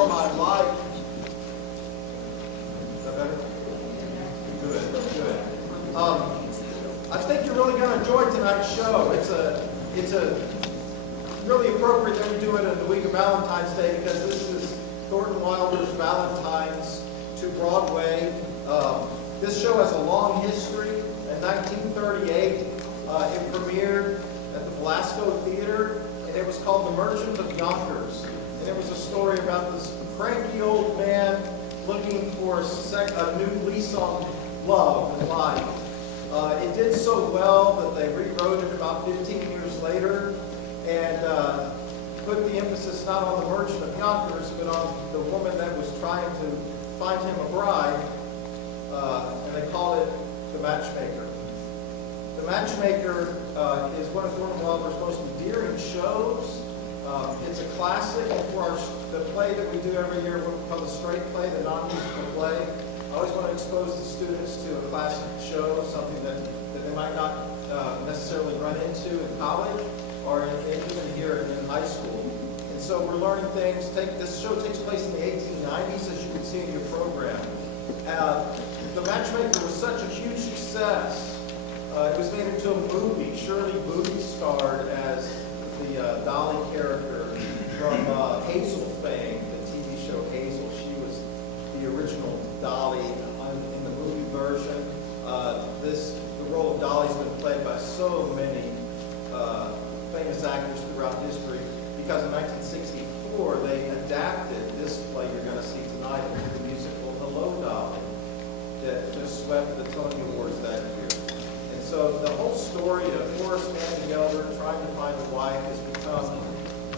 for my life. Is that better? Good, good. I think you're really going to enjoy tonight's show. It's a really appropriate that we do it in the week of Valentine's Day because this is Thornton Wilder's Valentine's to Broadway. This show has a long history. In 1938, it premiered at the Velasco Theater, and it was called The Merchant of Yonkers. And it was a story about this cranky old man looking for a new lease on love and life. It did so well that they rewrote it about 15 years later and put the emphasis not on the Merchant of Yonkers, but on the woman that was trying to find him a bride, and they call it The Matchmaker. The Matchmaker is one of Thornton Wilder's most endearing shows. It's a classic, and for the play that we do every year, what we call the straight play, the non-musical play, I always want to expose the students to a classic show, something that they might not necessarily run into in college or even here in high school. And so we're learning things. This show takes place in the 1890s, as you can see in your program. The Matchmaker was such a huge success. It was made into a movie. Shirley Booth starred as the Dolly character from Hazel fame, the TV show Hazel. She was the original Dolly in the movie version. The role of Dolly's been played by so many famous actors throughout history because in 1964 they adapted this play you're going to see tonight into the musical Hello, Dolly that just swept the Tony Awards that year. And so the whole story of Horace Mann Gelder trying to find a wife has become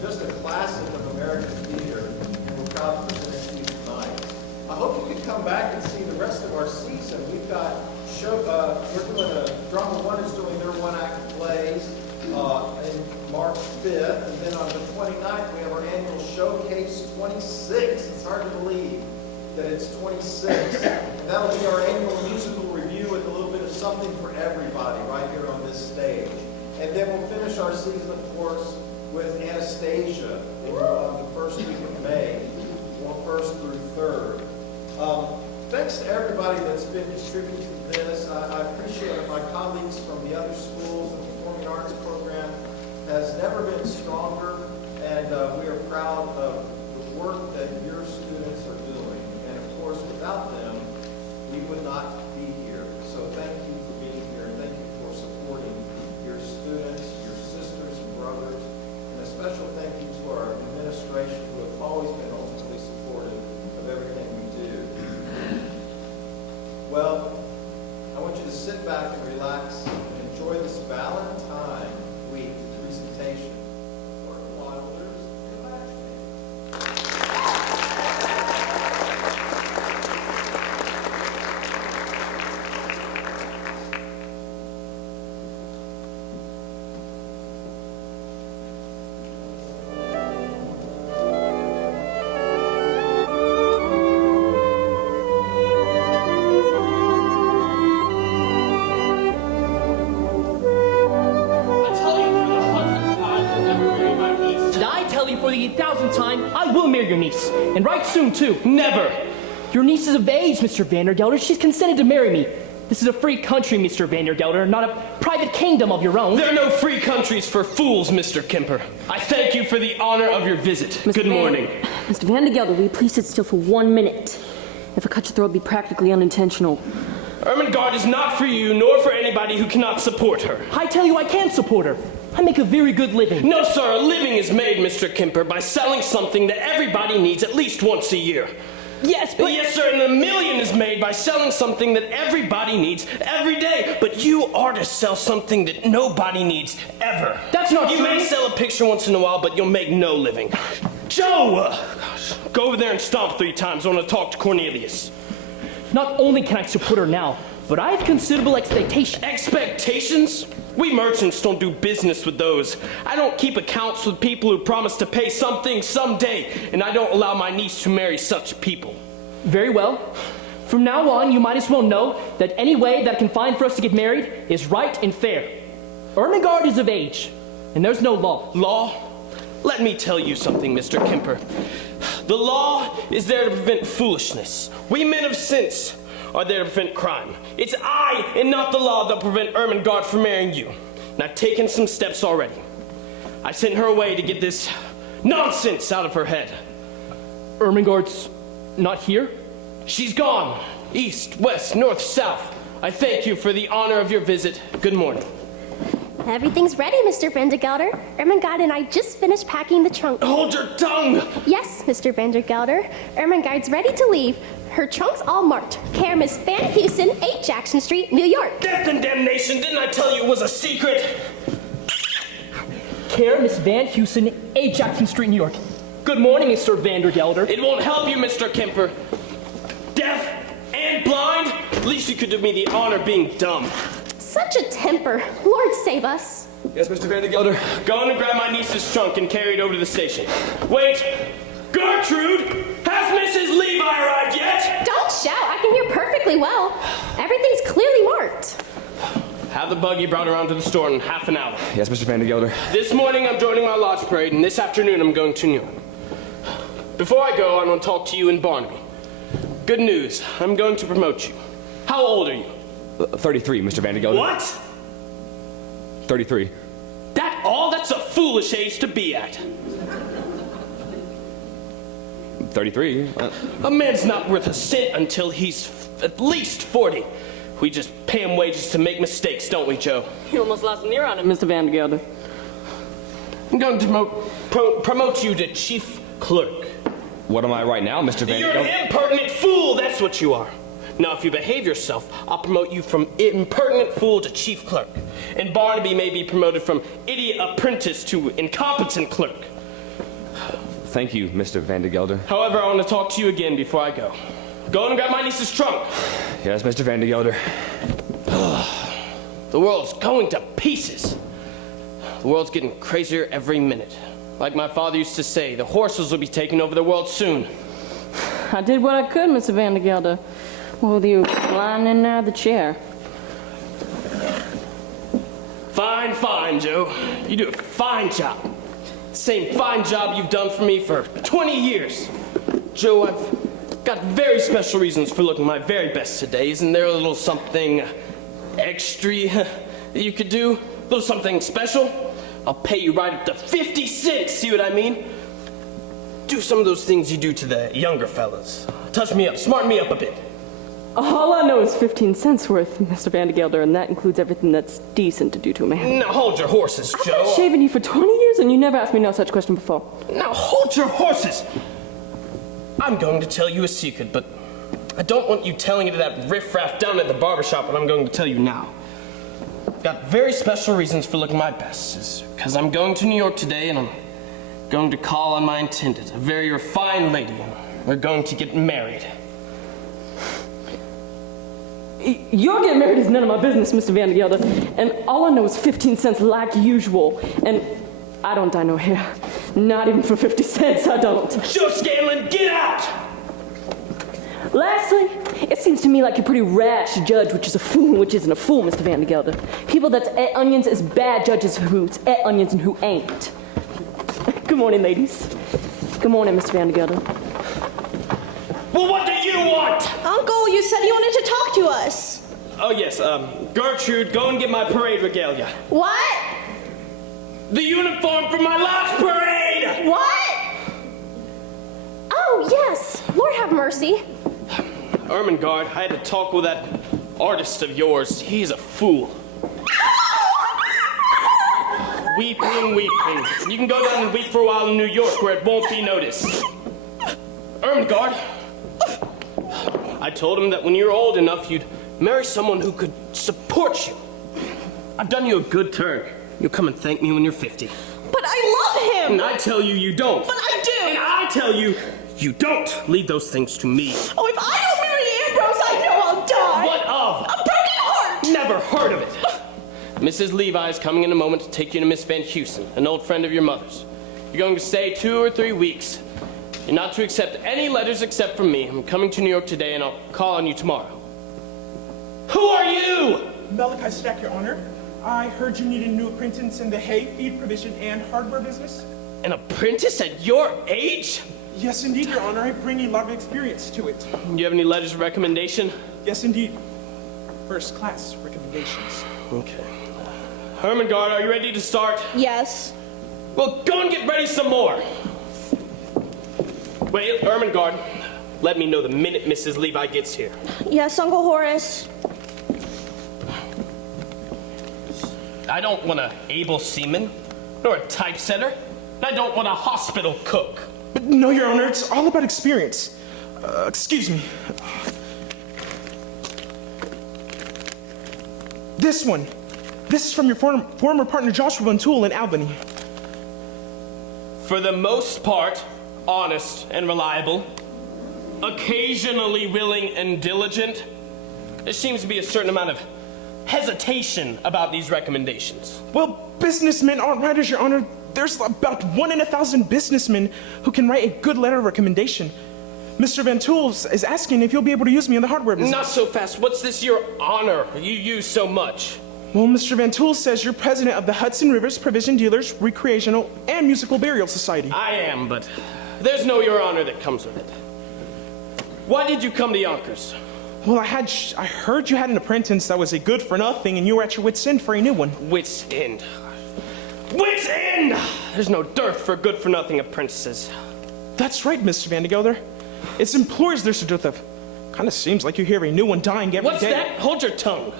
just a classic of American theater, and we're proud to present it to you tonight. I hope you can come back and see the rest of our season. We've got we're doing Drama One is doing their one-act plays in March 5th, and then on the 29th we have our annual Showcase 26. It's hard to believe that it's 26. And that'll be our annual musical review with a little bit of something for everybody right here on this stage. And then we'll finish our season, of course, with Anastasia in the first week of May, 1st through 3rd. Thanks to everybody that's been contributing to this. I appreciate it. My colleagues from the other schools and the Performing Arts program has never been stronger, and we are proud of the work that your students are doing. And of course, without them, we would not be here. So thank you for being here, and thank you for supporting your students, your sisters and brothers, and a special thank you to our administration who have always been ultimately supportive of everything we do. Well, I want you to sit back and relax and enjoy this Valentine week presentation for Wilders and Matchmakers. Your niece, and right soon too. Never. Your niece is of age, Mr. Vandergelder. She's consented to marry me. This is a free country, Mr. Vandergelder, not a private kingdom of your own. There are no free countries for fools, Mr. Kemper. I thank you for the honor of your visit. Good morning. Mr. Vandergelder, will you please sit still for 1 minute? If I cut your throat, it'd be practically unintentional. Ermengarde is not for you, nor for anybody who cannot support her. I tell you, I can support her. I make a very good living. No, sir, a living is made, Mr. Kemper, by selling something that everybody needs at least once a year. Yes, but... Yes, sir, and $1 million is made by selling something that everybody needs every day. But you artists sell something that nobody needs ever. That's not true. You may sell a picture once in a while, but you'll make no living. Joe! Go over there and stomp 3 times. I want to talk to Cornelius. Not only can I support her now, but I have considerable expectations. Expectations? We merchants don't do business with those. I don't keep accounts with people who promise to pay something someday, and I don't allow my niece to marry such people. Very well. From now on, you might as well know that any way that I can find for us to get married is right and fair. Ermengarde is of age, and there's no law. Law? Let me tell you something, Mr. Kemper. The law is there to prevent foolishness. We men of sense are there to prevent crime. It's I and not the law that prevent Ermengarde from marrying you. And I've taken some steps already. I sent her away to get this nonsense out of her head. Ermengarde's not here? She's gone. East, west, north, south. I thank you for the honor of your visit. Good morning. Everything's ready, Mr. Vandergelder. Ermengarde and I just finished packing the trunk. Hold your tongue! Yes, Mr. Vandergelder. Ermengarde's ready to leave. Her trunk's all marked. Care Miss Van Heusen, 8 Jackson Street, New York. Death and damnation, didn't I tell you it was a secret? Care Miss Van Heusen, 8 Jackson Street, New York. Good morning, Mr. Vandergelder. It won't help you, Mr. Kemper. Deaf and blind? At least you could do me the honor of being dumb. Such a temper. Lord save us. Yes, Mr. Vandergelder. Go on and grab my niece's trunk and carry it over to the station. Wait! Gertrude! Has Mrs. Levi arrived yet? Don't shout. I can hear perfectly well. Everything's clearly marked. Have the buggy brought around to the store in half an hour. Yes, Mr. Vandergelder. This morning I'm joining my lodge parade, and this afternoon I'm going to New York. Before I go, I want to talk to you and Barnaby. Good news. I'm going to promote you. How old are you? 33, Mr. Vandergelder. What? 33. That all? That's a foolish age to be at. 33. A man's not worth a cent until he's at least 40. We just pay him wages to make mistakes, don't we, Joe? You almost lost an ear on it, Mr. Vandergelder. I'm going to promote you to chief clerk. What am I right now, Mr. You're Vandergelder? an impertinent fool, that's what you are. Now, if you behave yourself, I'll promote you from impertinent fool to chief clerk. And Barnaby may be promoted from idiot apprentice to incompetent clerk. Thank you, Mr. Vandergelder. However, I want to talk to you again before I go. Go and grab my niece's trunk. Yes, Mr. Vandergelder. The world's going to pieces. The world's getting crazier every minute. Like my father used to say, the horses will be taking over the world soon. I did what I could, Mr. Vandergelder. With you flying in and out of the chair. Fine, fine, Joe. You do a fine job. Same fine job you've done for me for 20 years. Joe, I've got very special reasons for looking my very best today. Isn't there a little something extra that you could do? A little something special? I'll pay you right up to 50 cents, see what I mean? Do some of those things you do to the younger fellas. Touch me up, smarten me up a bit. All I know is 15 cents worth, Mr. Vandergelder, and that includes everything that's decent to do to a man. Now hold your horses, I've Joe. been shaving you for 20 years, and you never asked me no such question before. Now hold your horses. I'm going to tell you a secret, but I don't want you telling it to that riffraff down at the barbershop, what I'm going to tell you now. I've got very special reasons for looking my best. It's because I'm going to New York today, and I'm going to call on my intended, a very refined lady, and we're going to get married. Your getting married is none of my business, Mr. Vandergelder, and all I know is 15 cents like usual, and I don't dye no hair. Not even for 50 cents, I don't. Joe Scanlon, get out! Lastly, it seems to me like you're pretty rash to judge which is a fool and which isn't a fool, Mr. Vandergelder. People that's et onions is bad judges who's et onions and who ain't. Good morning, ladies. Good morning, Mr. Vandergelder. Well, what do you want? Uncle, you said you wanted to talk to us. Oh, yes, Gertrude, go and get my parade regalia. What? The uniform for my lodge parade! What? Oh, yes. Lord have mercy. Ermengarde, I had to talk with that artist of yours. He's a fool. Weeping, weeping. You can go down and weep for a while in New York where it won't be noticed. Ermengarde, I told him that when you're old enough, you'd marry someone who could support you. I've done you a good turn. You'll come and thank me when you're 50. But I love him. And I tell you, you don't. But I do. And I tell you, you don't. Leave those things to me. Oh, if I don't marry Ambrose, I know I'll die. What of? A broken heart. Never heard of it. Mrs. Levi is coming in a moment to take you to Miss Van Heusen, an old friend of your mother's. You're going to stay 2 or 3 weeks. You're not to accept any letters except from me. I'm coming to New York today, and I'll call on you tomorrow. Who are you? Malachi Stack, Your Honor. I heard you need a new apprentice in the hay, feed provision, and hardware business. An apprentice at your age? Yes, indeed, Your Honor. I bring a lot of experience to it. Do you have any letters of recommendation? Yes, indeed. First class recommendations. Okay. Hermangard, are you ready to start? Yes. Well, go and get ready some more. Wait, Ermengarde, let me know the minute Mrs. Levi gets here. Yes, Uncle Horace. I don't want an able seaman, nor a typesetter, and I don't want a hospital cook. But no, Your Honor, it's all about experience. Excuse me. This one. This is from your former partner Joshua Van Tool in Albany. For the most part, honest and reliable, occasionally willing and diligent. There seems to be a certain amount of hesitation about these recommendations. Well, businessmen aren't writers, Your Honor. There's about 1 in 1,000 businessmen who can write a good letter of recommendation. Mr. Van Tool is asking if you'll be able to use me in the hardware business. Not so fast. What's this your honor you use so much? Well, Mr. Van Tool says you're president of the Hudson Rivers Provision Dealers Recreational and Musical Burial Society. I am, but there's no your honor that comes with it. Why did you come to Yonkers? Well, I heard you had an apprentice that was a good for nothing and you were at your wit's end for a new one. Wit's end. Wit's end! There's no dearth for good for nothing apprentices. That's right, Mr. Van de Gelder. It's employers there's a dearth of. Kind of seems like you hear a new one dying every day. What's that? Hold your tongue.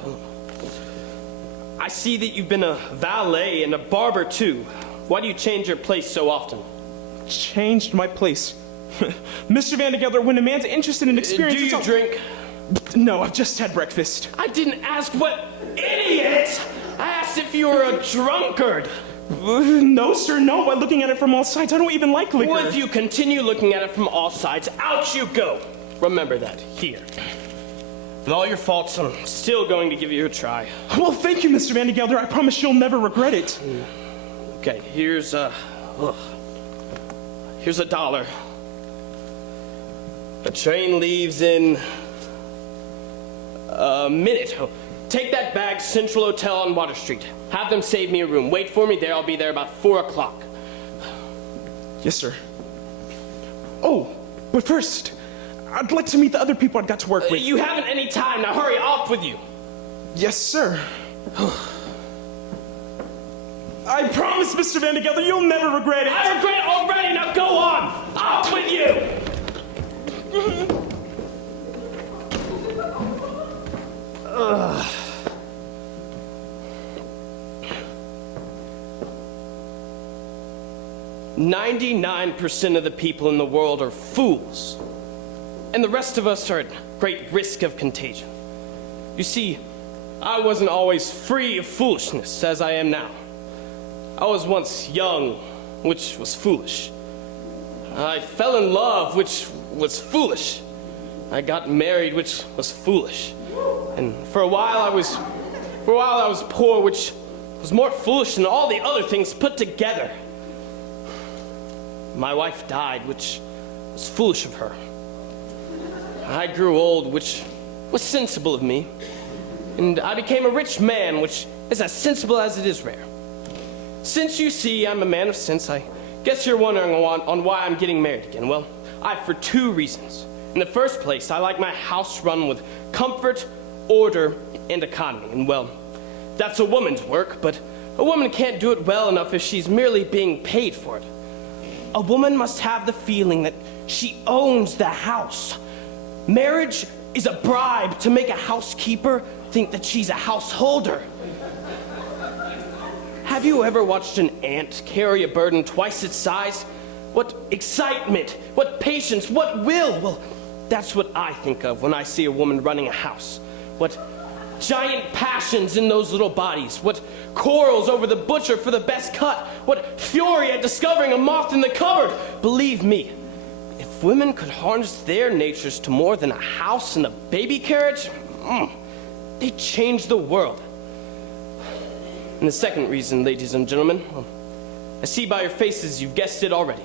I see that you've been a valet and a barber too. Why do you change your place so often? Changed my place. Mr. Van de Gelder, when a man's interested in experience... Do you drink? No, I've just had breakfast. I didn't ask what idiot! I asked if you were a drunkard. No, sir, no. By looking at it from all sides, I don't even like liquor. Well, if you continue looking at it from all sides, out you go. Remember that, here. With all your faults, I'm still going to give you a try. Well, thank you, Mr. Van de Gelder. I promise you'll never regret it. Okay, here's $1. The train leaves in a minute. Take that bag, Central Hotel on Water Street. Have them save me a room. Wait for me there. I'll be there about 4 o'clock. Yes, sir. Oh, but first, I'd like to meet the other people I've got to work with. You haven't any time. Now hurry, off with you. Yes, sir. I promise, Mr. Van de Gelder, you'll never regret it. I regret it already. Now go on. Off with you. 99% of the people in the world are fools, and the rest of us are at great risk of contagion. You see, I wasn't always free of foolishness as I am now. I was once young, which was foolish. I fell in love, which was foolish. I got married, which was foolish. And for a while I was poor, which was more foolish than all the other things put together. My wife died, which was foolish of her. I grew old, which was sensible of me. And I became a rich man, which is as sensible as it is rare. Since you see I'm a man of sense, I guess you're wondering on why I'm getting married again. Well, for 2 reasons. In the first place, I like my house run with comfort, order, and economy. And well, that's a woman's work, but a woman can't do it well enough if she's merely being paid for it. A woman must have the feeling that she owns the house. Marriage is a bribe to make a housekeeper think that she's a householder. Have you ever watched an ant carry a burden twice its size? What excitement, what patience, what will? Well, that's what I think of when I see a woman running a house. What giant passions in those little bodies. What quarrels over the butcher for the best cut. What fury at discovering a moth in the cupboard. Believe me, if women could harness their natures to more than a house and a baby carriage, they'd change the world. And the second reason, ladies and gentlemen, well, I see by your faces you've guessed it already.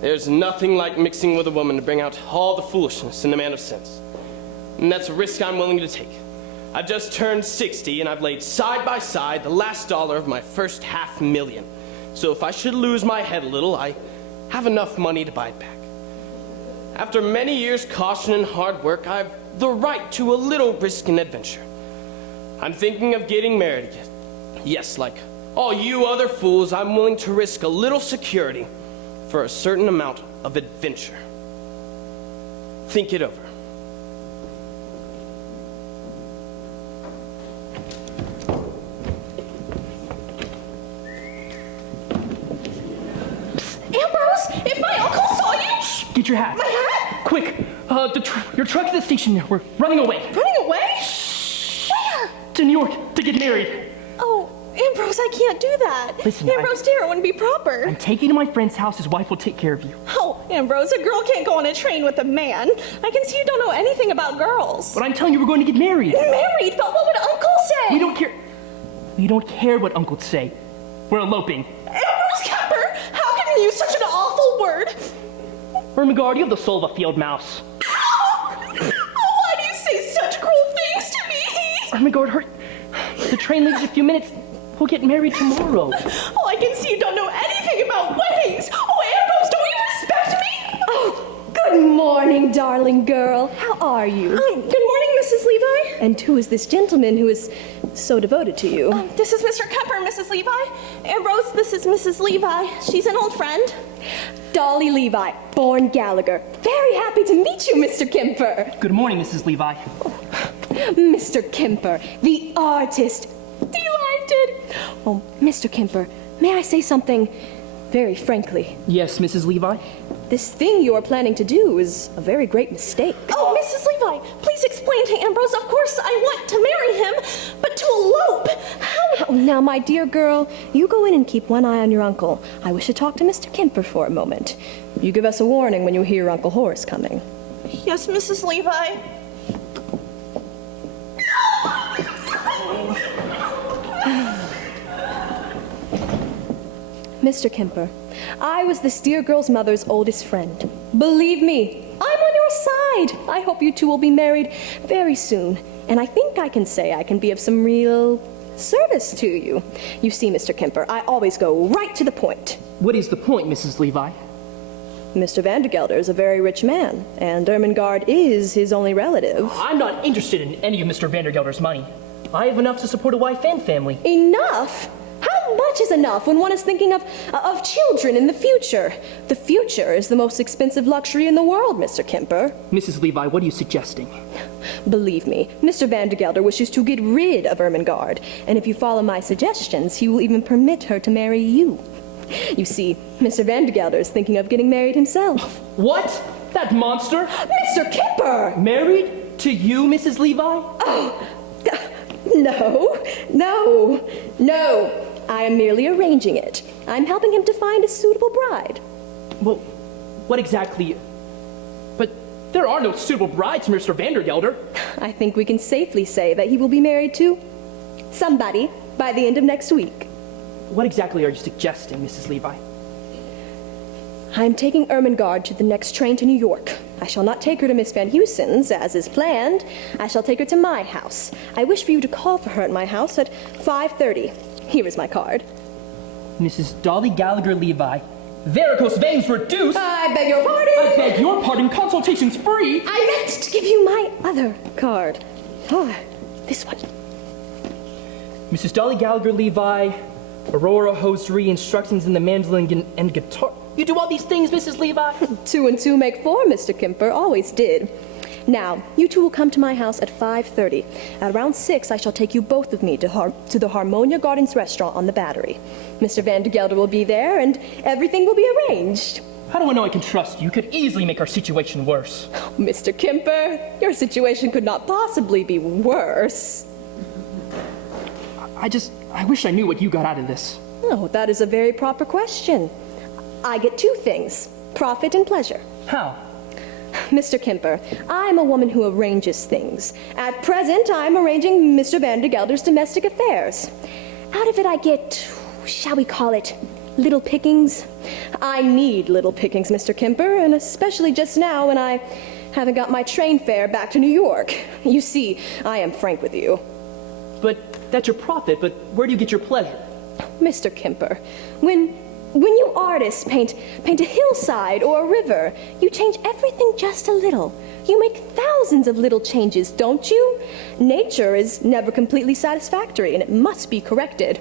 There's nothing like mixing with a woman to bring out all the foolishness in a man of sense. And that's a risk I'm willing to take. I've just turned 60 and I've laid side by side the last dollar of my first $500,000. So if I should lose my head a little, I have enough money to buy it back. After many years' caution and hard work, I've the right to a little risk and adventure. I'm thinking of getting married again. Yes, like all you other fools, I'm willing to risk a little security for a certain amount of adventure. Think it over. Ambrose, if my uncle saw you... Get your hat. My hat? Quick, your truck's at the station. We're running away. Running away? Where? To New York to get married. Oh, Ambrose, I can't do that. Listen, Ambrose, dear, it wouldn't be proper. I'm taking you to my friend's house. His wife will take care of you. Oh, Ambrose, a girl can't go on a train with a man. I can see you don't know anything about girls. But I'm telling you, we're going to get married. Married? But what would Uncle say? We don't care. We don't care what Uncle'd say. We're eloping. Ambrose Kemper, how can you use such an awful word? Ermengarde, you have the soul of a field mouse. Why do you say such cruel things to me? Ermengarde, the train leaves in a few minutes. We'll get married tomorrow. Oh, I can see you don't know anything about weddings. Oh, Ambrose, don't you respect me? Oh, good morning, darling girl. How are you? Good morning, Mrs. Levi. And who is this gentleman who is so devoted to you? This is Mr. Kemper, Mrs. Levi. Ambrose, this is Mrs. Levi. She's an old friend. Dolly Levi, born Gallagher. Very happy to meet you, Mr. Kemper. Good morning, Mrs. Levi. Mr. Kemper, the artist. Delighted. Oh, Mr. Kemper, may I say something very frankly? Yes, Mrs. Levi? This thing you are planning to do is a very great mistake. Oh, Mrs. Levi, please explain to Ambrose. Of course, I want to marry him, but to elope, how... Oh, now, my dear girl, you go in and keep one eye on your uncle. I wish to talk to Mr. Kemper for a moment. You give us a warning when you hear Uncle Horace coming. Yes, Mrs. Levi. Mr. Kemper, I was this dear girl's mother's oldest friend. Believe me, I'm on your side. I hope you two will be married very soon. And I think I can say I can be of some real service to you. You see, Mr. Kemper, I always go right to the point. What is the point, Mrs. Levi? Mr. Vandergelder is a very rich man, and Ermengarde is his only relative. I'm not interested in any of Mr. Vandergelder's money. I have enough to support a wife and family. Enough? How much is enough when one is thinking of children in the future? The future is the most expensive luxury in the world, Mr. Kemper. Mrs. Levi, what are you suggesting? Believe me, Mr. Vandergelder wishes to get rid of Ermengarde, and if you follow my suggestions, he will even permit her to marry you. You see, Mr. Vandergelder is thinking of getting married himself. What? That monster? Mr. Kemper! Married? To you, Mrs. Levi? Oh, no. I am merely arranging it. I'm helping him to find a suitable bride. Well, what exactly? But there are no suitable brides, Mr. Vandergelder. I think we can safely say that he will be married to somebody by the end of next week. What exactly are you suggesting, Mrs. Levi? I'm taking Ermengarde to the next train to New York. I shall not take her to Miss Van Heusen's, as is planned. I shall take her to my house. I wish for you to call for her at my house at 5:30. Here is my card. Mrs. Dolly Gallagher Levi. Varicose veins reduced. I beg your pardon. I beg your pardon. Consultation's free. I meant to give you my other card. Oh, this one. Mrs. Dolly Gallagher Levi. Aurora hosiery, instructions in the mandolin and guitar. You do all these things, Mrs. Levi? 2 and 2 make 4, Mr. Kemper. Always did. Now, you two will come to my house at 5:30. At around 6, I shall take you both with me to the Harmonia Gardens restaurant on the Battery. Mr. Vandergelder will be there, and everything will be arranged. How do I know I can trust you? You could easily make our situation worse. Mr. Kemper, your situation could not possibly be worse. I wish I knew what you got out of this. Oh, that is a very proper question. I get 2 things, profit and pleasure. How? Mr. Kemper, I'm a woman who arranges things. At present, I'm arranging Mr. Vandergelder's domestic affairs. Out of it, I get, shall we call it, little pickings? I need little pickings, Mr. Kemper, and especially just now when I haven't got my train fare back to New York. You see, I am frank with you. But that's your profit, but where do you get your pleasure? Mr. Kemper, when When you artists paint a hillside or a river, you change everything just a little. You make thousands of little changes, don't you? Nature is never completely satisfactory, and it must be corrected.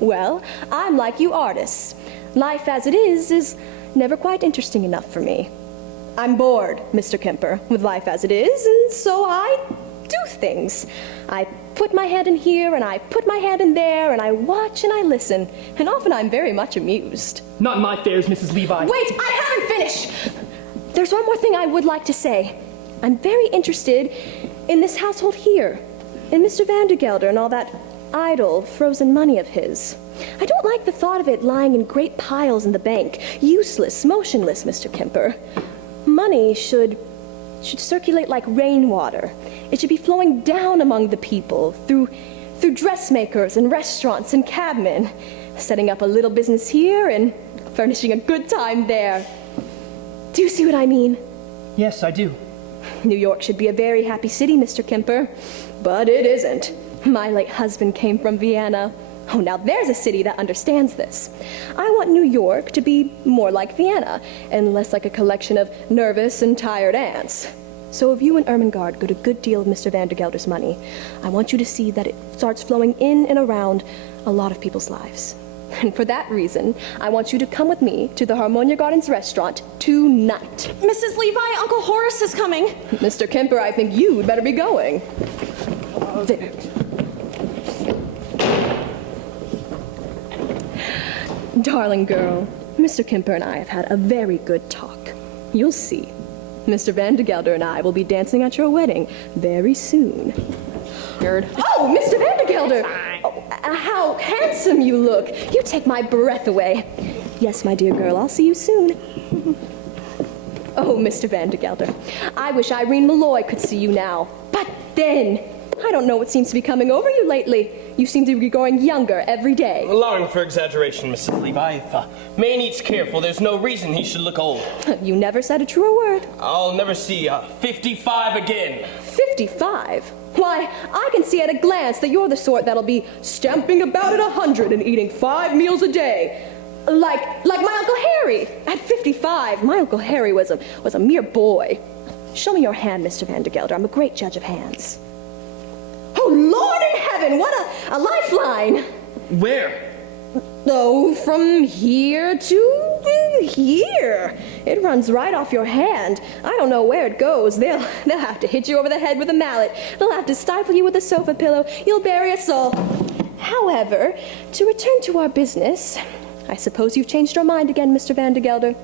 Well, I'm like you artists. Life as it is never quite interesting enough for me. I'm bored, Mr. Kemper, with life as it is, and so I do things. I put my head in here, and I put my head in there, and I watch and I listen, and often I'm very much amused. Not in my affairs, Mrs. Levi. Wait, I haven't finished! There's one more thing I would like to say. I'm very interested in this household here, in Mr. Vandergelder and all that idle, frozen money of his. I don't like the thought of it lying in great piles in the bank, useless, motionless, Mr. Kemper. Money should circulate like rainwater. It should be flowing down among the people, through dressmakers and restaurants and cabmen, setting up a little business here and furnishing a good time there. Do you see what I mean? Yes, I do. New York should be a very happy city, Mr. Kemper, but it isn't. My late husband came from Vienna. Oh, now there's a city that understands this. I want New York to be more like Vienna, and less like a collection of nervous and tired ants. So if you and Ermengarde got a good deal of Mr. Vandergelder's money, I want you to see that it starts flowing in and around a lot of people's lives. And for that reason, I want you to come with me to the Harmonia Gardens restaurant tonight. Mrs. Levi, Uncle Horace is coming. Mr. Kemper, I think you'd better be going. There. Darling girl, Mr. Kemper and I have had a very good talk. You'll see. Mr. Vandergelder and I will be dancing at your wedding very soon. Oh, Mr. Vandergelder! Oh, how handsome you look! You take my breath away. Yes, my dear girl, I'll see you soon. Oh, Mr. Vandergelder, I wish Irene Malloy could see you now. But then, I don't know what seems to be coming over you lately. You seem to be growing younger every day. Allowing for exaggeration, Mrs. Levi. If Maine eats careful, there's no reason he should look old. You never said a truer word. I'll never see 55 again. 55? Why, I can see at a glance that you're the sort that'll be stamping about at 100 and eating 5 meals a day. Like my Uncle Harry. At 55, my Uncle Harry was a mere boy. Show me your hand, Mr. Vandergelder. I'm a great judge of hands. Oh, Lord in heaven, what a lifeline! Where? Oh, from here to here. It runs right off your hand. I don't know where it goes. They'll have to hit you over the head with a mallet. They'll have to stifle you with a sofa pillow. You'll bury us all. However, to return to our business, I suppose you've changed your mind again, Mr. Vandergelder.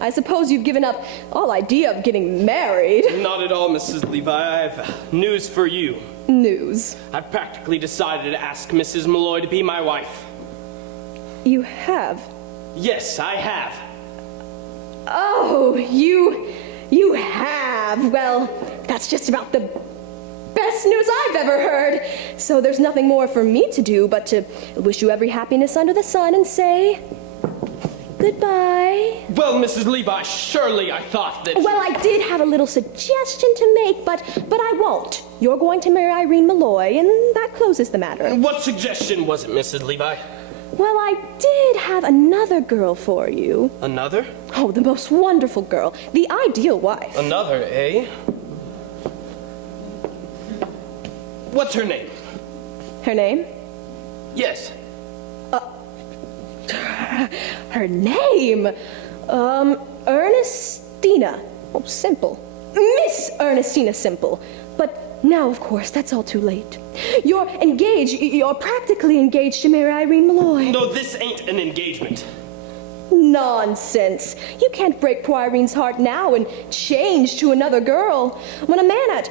I suppose you've given up all idea of getting married. Not at all, Mrs. Levi. I have news for you. News? I've practically decided to ask Mrs. Malloy to be my wife. You have? Yes, I have. Oh, you have. Well, that's just about the best news I've ever heard. So there's nothing more for me to do but to wish you every happiness under the sun and say goodbye. Well, Mrs. Levi, surely I thought that... Well, I did have a little suggestion to make, but I won't. You're going to marry Irene Malloy, and that closes the matter. What suggestion was it, Mrs. Levi? Well, I did have another girl for you. Another? Oh, the most wonderful girl. The ideal wife. Another, eh? What's her name? Her name? Yes. Her name? Ernestina. Oh, Simple. Miss Ernestina Simple. But now, of course, that's all too late. You're engaged. You're practically engaged to marry Irene Malloy. No, this ain't an engagement. Nonsense. You can't break poor Irene's heart now and change to another girl. When a man at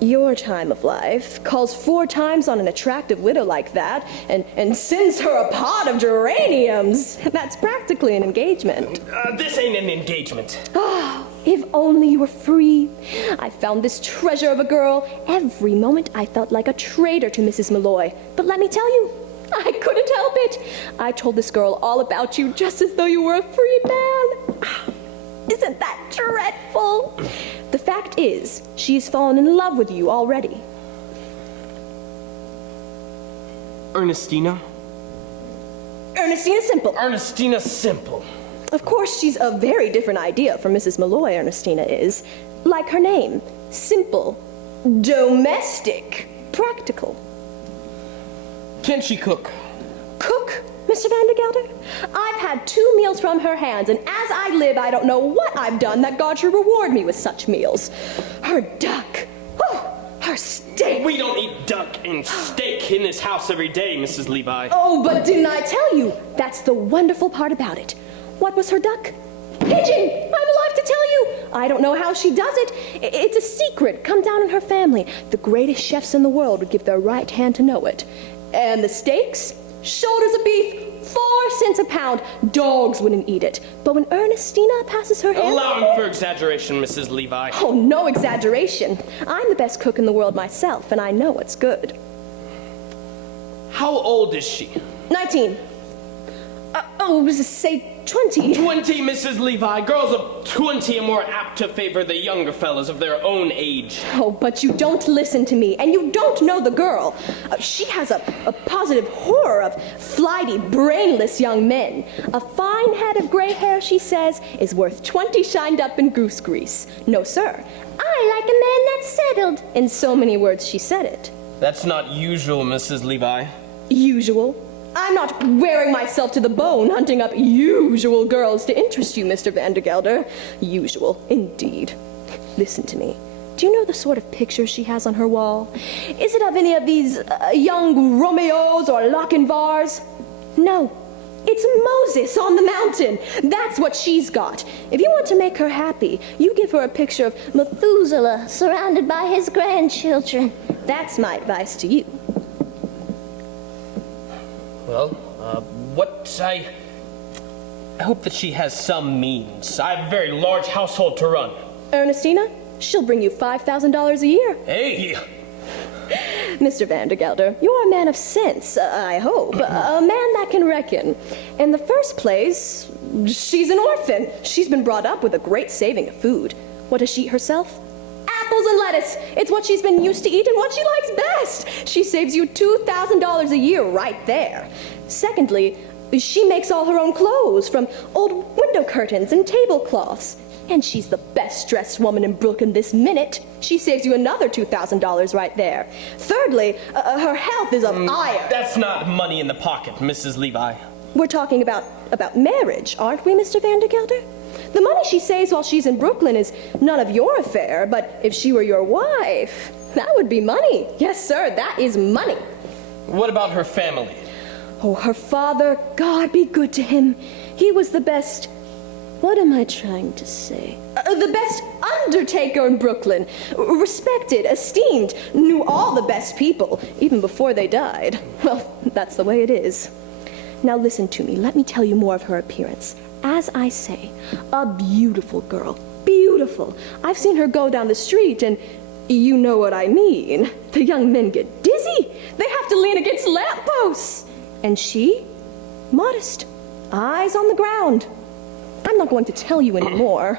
your time of life calls 4 times on an attractive widow like that and sends her a pot of geraniums, that's practically an engagement. This ain't an engagement. Oh, if only you were free. I found this treasure of a girl. Every moment I felt like a traitor to Mrs. Malloy. But let me tell you, I couldn't help it. I told this girl all about you just as though you were a free man. Isn't that dreadful? The fact is, she has fallen in love with you already. Ernestina? Ernestina Simple. Ernestina Simple. Of course, she's a very different idea from Mrs. Malloy, Ernestina is. Like her name, simple, domestic, practical. Can she cook? Cook, Mr. Vandergelder? I've had 2 meals from her hands, and as I live, I don't know what I've done that God should reward me with such meals. Her duck, her steak. We don't eat duck and steak in this house every day, Mrs. Levi. Oh, but didn't I tell you? That's the wonderful part about it. What was her duck? Pigeon! I'm alive to tell you! I don't know how she does it. It's a secret, come down in her family. The greatest chefs in the world would give their right hand to know it. And the steaks? Shoulders of beef, 4 cents a pound. Dogs wouldn't eat it. But when Ernestina passes her hand... Allowing for exaggeration, Mrs. Levi. Oh, no exaggeration. I'm the best cook in the world myself, and I know what's good. How old is she? 19. Say 20. 20, Mrs. Levi. Girls of 20 are more apt to favor the younger fellas of their own age. Oh, but you don't listen to me, and you don't know the girl. She has a positive horror of flighty, brainless young men. A fine head of gray hair, she says, is worth 20 shined up in goose grease. No, sir. I like a man that's settled. In so many words, she said it. That's not usual, Mrs. Levi. Usual? I'm not wearing myself to the bone hunting up usual girls to interest you, Mr. Vandergelder. Usual, indeed. Listen to me. Do you know the sort of picture she has on her wall? Is it of any of these young Romeos or Lochinvars? No. It's Moses on the mountain. That's what she's got. If you want to make her happy, you give her a picture of Methuselah surrounded by his grandchildren. That's my advice to you. Well, I hope that she has some means. I have a very large household to run. Ernestina, she'll bring you $5,000 a year. Hey! Mr. Vandergelder, you're a man of sense, I hope. A man that can reckon. In the first place, she's an orphan. She's been brought up with a great saving of food. What does she eat herself? Apples and lettuce. It's what she's been used to eat and what she likes best. She saves you $2,000 a year right there. Secondly, she makes all her own clothes, from old window curtains and tablecloths. And she's the best dressed woman in Brooklyn this minute. She saves you another $2,000 right there. Thirdly, her health is of iron. That's not money in the pocket, Mrs. Levi. We're talking about marriage, aren't we, Mr. Vandergelder? The money she saves while she's in Brooklyn is none of your affair, but if she were your wife, that would be money. Yes, sir, that is money. What about her family? Oh, her father, God be good to him. He was the best... What am I trying to say? The best undertaker in Brooklyn. Respected, esteemed, knew all the best people, even before they died. Well, that's the way it is. Now listen to me. Let me tell you more of her appearance. As I say, a beautiful girl. Beautiful. I've seen her go down the street, and you know what I mean. The young men get dizzy. They have to lean against lampposts. And she? Modest. Eyes on the ground. I'm not going to tell you anymore.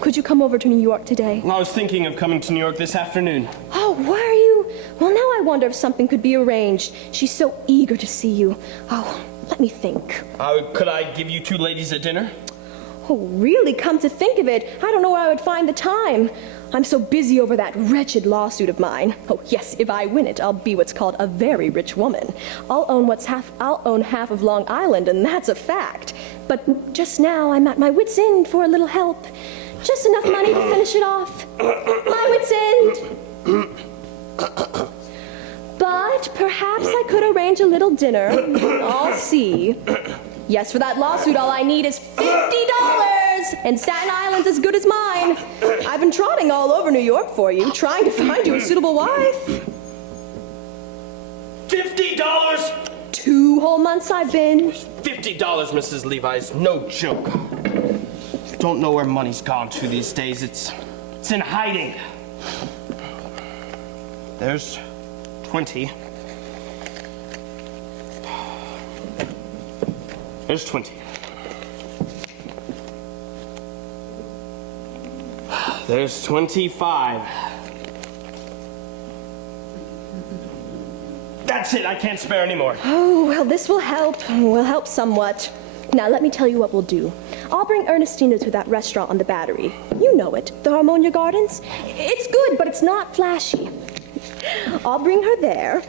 Could you come over to New York today? I was thinking of coming to New York this afternoon. Oh, were you? Well, now I wonder if something could be arranged. She's so eager to see you. Oh, let me think. Could I give you 2 ladies a dinner? Oh, really? Come to think of it, I don't know where I would find the time. I'm so busy over that wretched lawsuit of mine. Oh, yes, if I win it, I'll be what's called a very rich woman. I'll own half of Long Island, and that's a fact. But just now, I'm at my wit's end for a little help. Just enough money to finish it off. My wit's end. But perhaps I could arrange a little dinner. I'll see. Yes, for that lawsuit, all I need is $50. And Staten Island's as good as mine. I've been trotting all over New York for you, trying to find you a suitable wife. $50? 2 whole months I've been. $50, Mrs. Levi, is no joke. Don't know where money's gone to these days. It's in hiding. There's 20. There's 20. There's 25. That's That's it. I can't spare anymore. Oh, well, this will help. Will help somewhat. Now, let me tell you what we'll do. I'll bring Ernestina to that restaurant on the Battery. You know it, the Harmonia Gardens. It's good, but it's not flashy. I'll bring her there,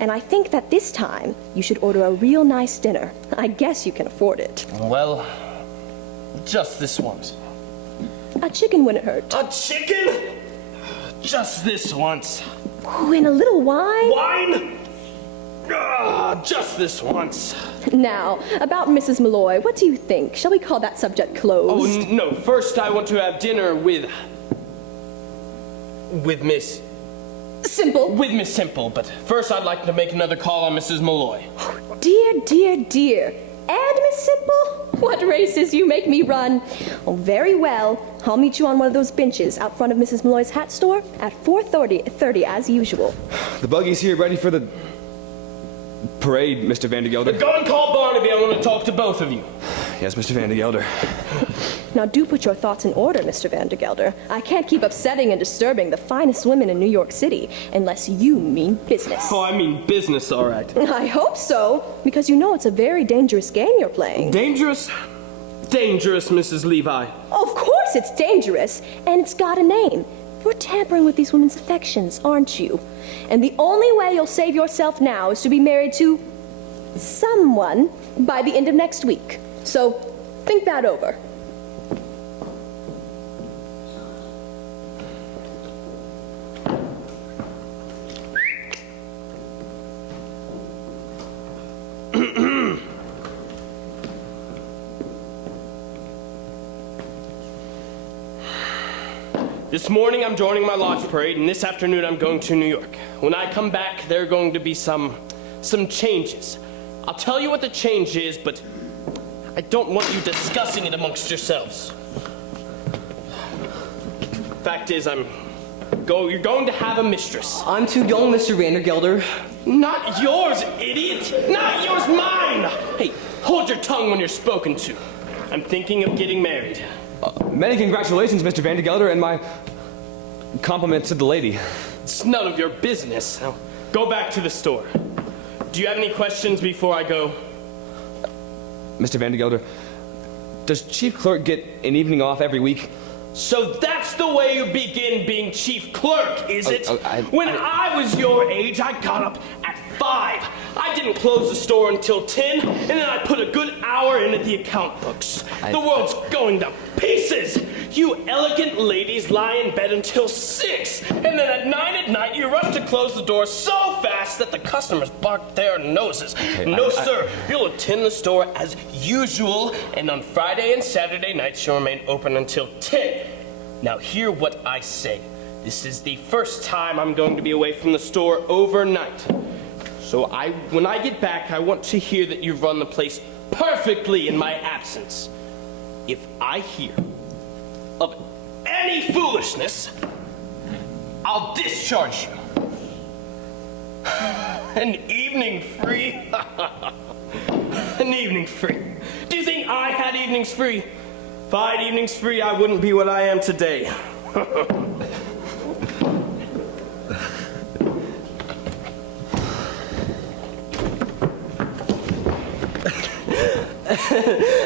and I think that this time you should order a real nice dinner. I guess you can afford it. Well, just this once. A chicken wouldn't hurt. A chicken? Just this once. Ooh, and a little wine. Wine? Just this once. Now, about Mrs. Malloy, what do you think? Shall we call that subject closed? Oh, no. First, I want to have dinner with Miss... Simple. With Miss Simple, but first I'd like to make another call on Mrs. Malloy. Dear, dear, dear. And Miss Simple? What races you make me run. Oh, very well. I'll meet you on one of those benches out front of Mrs. Malloy's hat store at 4:30 as usual. The buggy's here ready for the parade, Mr. Vandergelder. Go and call Barnaby. I want to talk to both of you. Yes, Mr. Vandergelder. Now do put your thoughts in order, Mr. Vandergelder. I can't keep upsetting and disturbing the finest women in New York City unless you mean business. Oh, I mean business, all right. I hope so, because you know it's a very dangerous game you're playing. Dangerous? Dangerous, Mrs. Levi. Of course it's dangerous, and it's got a name. You're tampering with these women's affections, aren't you? And the only way you'll save yourself now is to be married to someone by the end of next week. So think that over. This morning I'm joining my launch parade, and this afternoon I'm going to New York. When I come back, there are going to be some changes. I'll tell you what the change is, but I don't want you discussing it amongst yourselves. Fact is, you're going to have a mistress. I'm too young, Mr. Vandergelder. Not yours, idiot! Not yours, mine! Hey, hold your tongue when you're spoken to. I'm thinking of getting married. Many congratulations, Mr. Vandergelder, and my compliments to the lady. It's none of your business. Now, go back to the store. Do you have any questions before I go? Mr. Vandergelder, does Chief Clerk get an evening off every week? So that's the way you begin being chief clerk, is it? When I was your age, I got up at 5. I didn't close the store until 10, and then I put a good hour in at the account books. The world's going to pieces. You elegant ladies lie in bed until 6, and then at 9 at night you rush to close the door so fast that the customers bark their noses. Sir, you'll attend the store as usual, and on Friday and Saturday nights you'll remain open until 10. Now hear what I say. This is the first time I'm going to be away from the store overnight. So when I get back, I want to hear that you've run the place perfectly in my absence. If I hear of any foolishness, I'll discharge you. An evening free? An evening free. Do you think I had evenings free? If I had evenings free, I wouldn't be what I am today.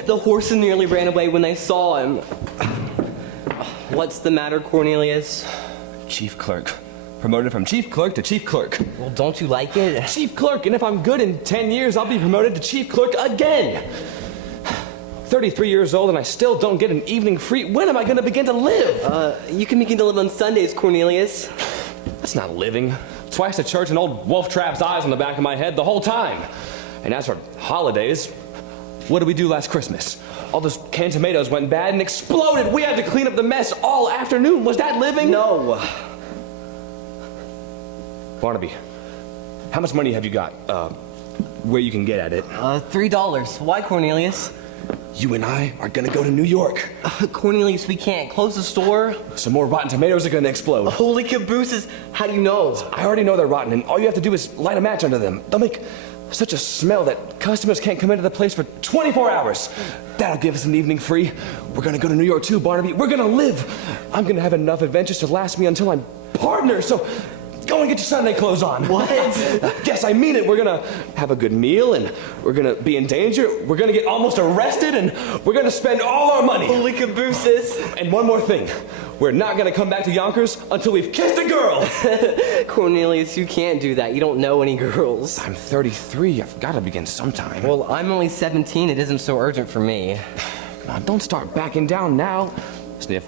The horse nearly ran away when I saw him. What's the matter, Cornelius? Chief Clerk. Promoted from Chief Clerk to Chief Clerk. Well, don't you like it? Chief Clerk, and if I'm good in 10 years, I'll be promoted to Chief Clerk again. 33 years old and I still don't get an evening free. When am I going to begin to live? You can begin to live on Sundays, Cornelius. That's not living. Twice to church and old Wolf Trap's eyes on the back of my head the whole time. And as for holidays, what did we do last Christmas? All those canned tomatoes went bad and exploded. We had to clean up the mess all afternoon. Was that living? No. Barnaby, how much money have you got? Where you can get at it? $3. Why, Cornelius? You and I are gonna go to New York. Cornelius, we can't. Close the store. Some more rotten tomatoes are gonna explode. Holy cabooses. How do you know? I already know they're rotten, and all you have to do is light a match under them. They'll make such a smell that customers can't come into the place for 24 hours. That'll give us an evening free. We're gonna go to New York too, Barnaby. We're gonna live. I'm gonna have enough adventures to last me until I'm partner, so Go and get your Sunday clothes on. What? Yes, I mean it. We're gonna have a good meal, and we're gonna be in danger. We're gonna get almost arrested, and we're gonna spend all our money. Holy cabooses. And one more thing. We're not gonna come back to Yonkers until we've kissed a girl. Cornelius, you can't do that. You don't know any girls. I'm 33. I've gotta begin sometime. Well, I'm only 17. It isn't so urgent for me. Come on, don't start backing down now. Listen, if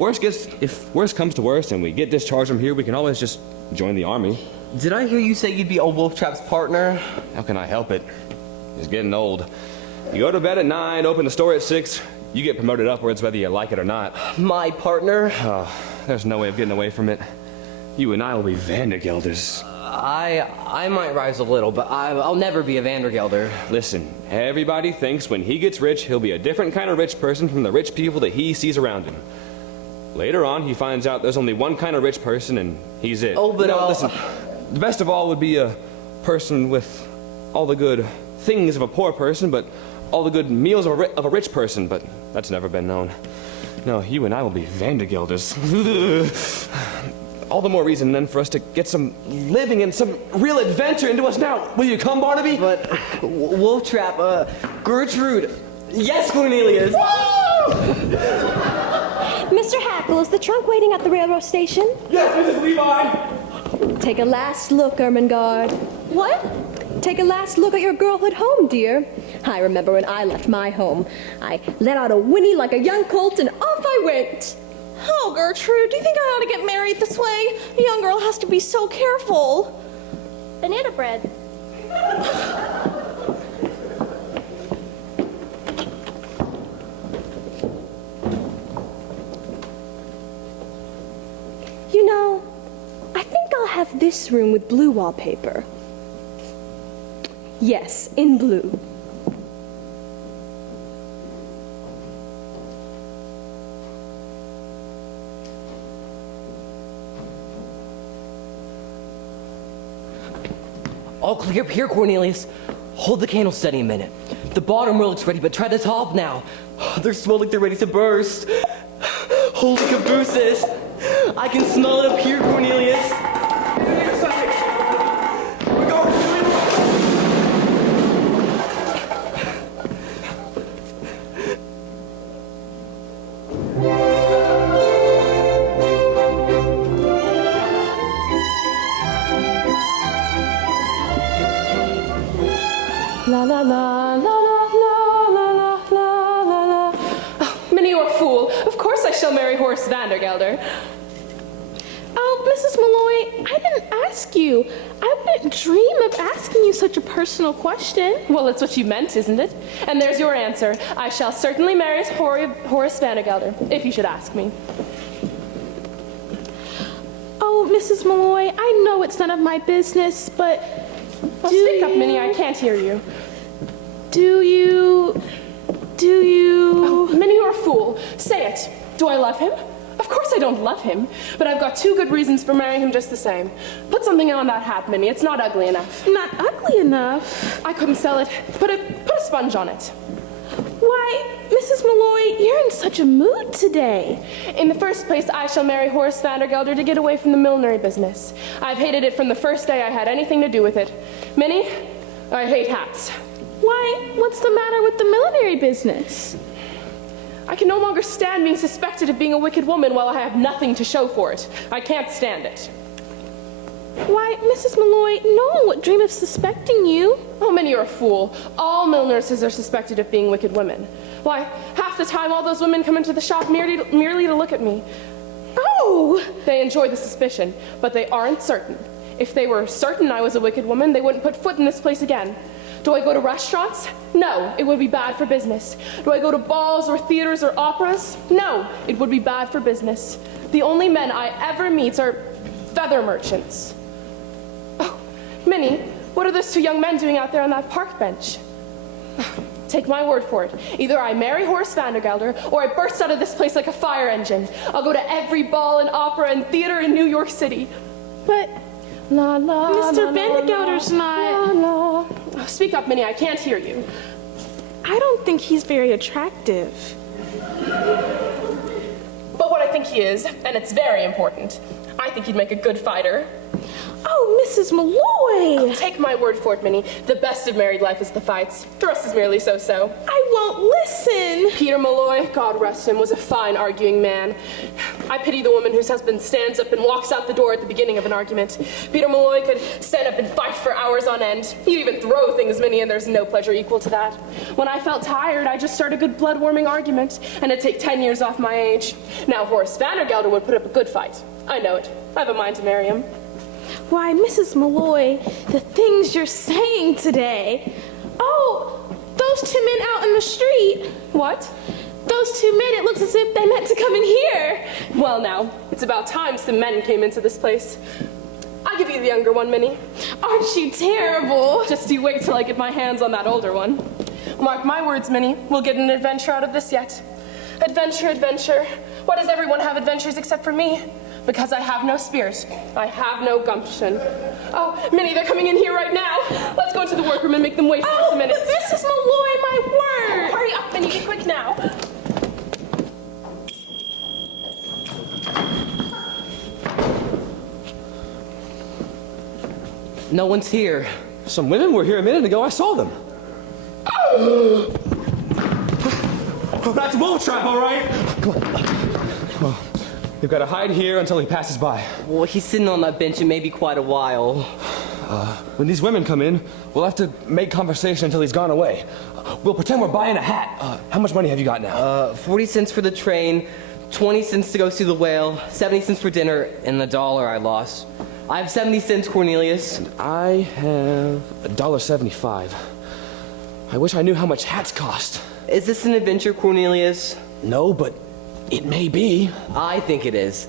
worse comes to worse and we get discharged from here, we can always just join the army. Did I hear you say you'd be old Wolf Trap's partner? How can I help it? It's getting old. You go to bed at 9, open the store at 6. You get promoted upwards whether you like it or not. My partner? Oh, there's no way of getting away from it. You and I will be Vandergelders. I might rise a little, but I'll never be a Vandergelder. Listen, everybody thinks when he gets rich, he'll be a different kind of rich person from the rich people that he sees around him. Later on, he finds out there's only one kind of rich person, and he's it. Oh, but listen, the best of all would be a person with all the good things of a poor person, but all the good meals of a rich person, but that's never been known. No, you and I will be Vandergelders. All the more reason then for us to get some living and some real adventure into us now. Will you come, Barnaby? But, Wolf Trap, Gertrude. Yes, Cornelius. Mr. Hackle, is the trunk waiting at the railroad station? Yes, Mrs. Levi. Take a last look, Ermengarde. What? Take a last look at your girlhood home, dear. I remember when I left my home. I let out a whinny like a young colt and off I went. Oh, Gertrude, do you think I ought to get married this way? A young girl has to be so careful. Banana bread. You know, I think I'll have this room with blue wallpaper. Yes, in blue. All clear up here, Cornelius. Hold the candle steady a minute. The bottom row looks ready, but try the top now. They're swelling like they're ready to burst. Holy cabooses. I can smell it up here, Cornelius. La la la la la la la la la la la. Oh, Minnie, you're a fool. Of course I shall marry Horace Vandergelder. Oh, Mrs. Malloy, I didn't ask you. I wouldn't dream of asking you such a personal question. Well, it's what you meant, isn't it? And there's your answer. I shall certainly marry Horace Vandergelder, if you should ask me. Oh, Mrs. Malloy, I know it's none of my business, but Well, speak up, Minnie. I can't hear you. Do you... Oh, Minnie, you're a fool. Say it. Do I love him? Of course I don't love him, but I've got 2 good reasons for marrying him just the same. Put something on that hat, Minnie. It's not ugly enough. Not ugly enough? I couldn't sell it. Put a sponge on it. Why, Mrs. Malloy, you're in such a mood today. In the first place, I shall marry Horace Vandergelder to get away from the millinery business. I've hated it from the first day I had anything to do with it. Minnie, I hate hats. Why, what's the matter with the millinery business? I can no longer stand being suspected of being a wicked woman while I have nothing to show for it. I can't stand it. Why, Mrs. Malloy, no one would dream of suspecting you. Oh, Minnie, you're a fool. All mill nurses are suspected of being wicked women. Why, half the time all those women come into the shop merely to look at me. Oh! They enjoy the suspicion, but they aren't certain. If they were certain I was a wicked woman, they wouldn't put foot in this place again. Do I go to restaurants? No, it would be bad for business. Do I go to balls or theaters or operas? No, it would be bad for business. The only men I ever meet are feather merchants. Oh, Minnie, what are those 2 young men doing out there on that park bench? Take my word for it. Either I marry Horace Vandergelder, or I burst out of this place like a fire engine. I'll go to every ball and opera and theater in New York City. But La la, Mr. Vandergelder's not... La. Oh, speak up, Minnie. I can't hear you. I don't think he's very attractive. But what I think he is, and it's very important. I think he'd make a good fighter. Oh, Mrs. Malloy! Take my word for it, Minnie. The best of married life is the fights. The rest is merely so-so. I won't listen. Peter Malloy, God rest him, was a fine arguing man. I pity the woman whose husband stands up and walks out the door at the beginning of an argument. Peter Malloy could stand up and fight for hours on end. He'd even throw things, Minnie, and there's no pleasure equal to that. When I felt tired, I'd just start a good blood-warming argument, and it'd take 10 years off my age. Now, Horace Vandergelder would put up a good fight. I know it. I have a mind to marry him. Why, Mrs. Malloy, the things you're saying today. Oh, those two men out in the street. What? Those two men, it looks as if they meant to come in here. Well, now, it's about time some men came into this place. I'll give you the younger one, Minnie. Aren't you terrible? Just you wait till I get my hands on that older one. Mark my words, Minnie. We'll get an adventure out of this yet. Adventure, adventure. Why does everyone have adventures except for me? Because I have no spirit. I have no gumption. Oh, Minnie, they're coming in here right now. Let's go into the workroom and make them wait for us a minute. But Mrs. Malloy, my word! Hurry up, Minnie, be quick now. No one's here. Some women were here a minute ago. I saw them. Oh, that's a wolf trap, all right. Come on. Oh, we've got to hide here until he passes by. Well, he's sitting on that bench and maybe quite a while. When these women come in, we'll have to make conversation until he's gone away. We'll pretend we're buying a hat. How much money have you got now? 40 cents for the train, 20 cents to go see the whale, 70 cents for dinner, and the $1 I lost. I have 70 cents, Cornelius. I have $1.75. I wish I knew how much hats cost. Is this an adventure, Cornelius? No, but it may be. I think it is.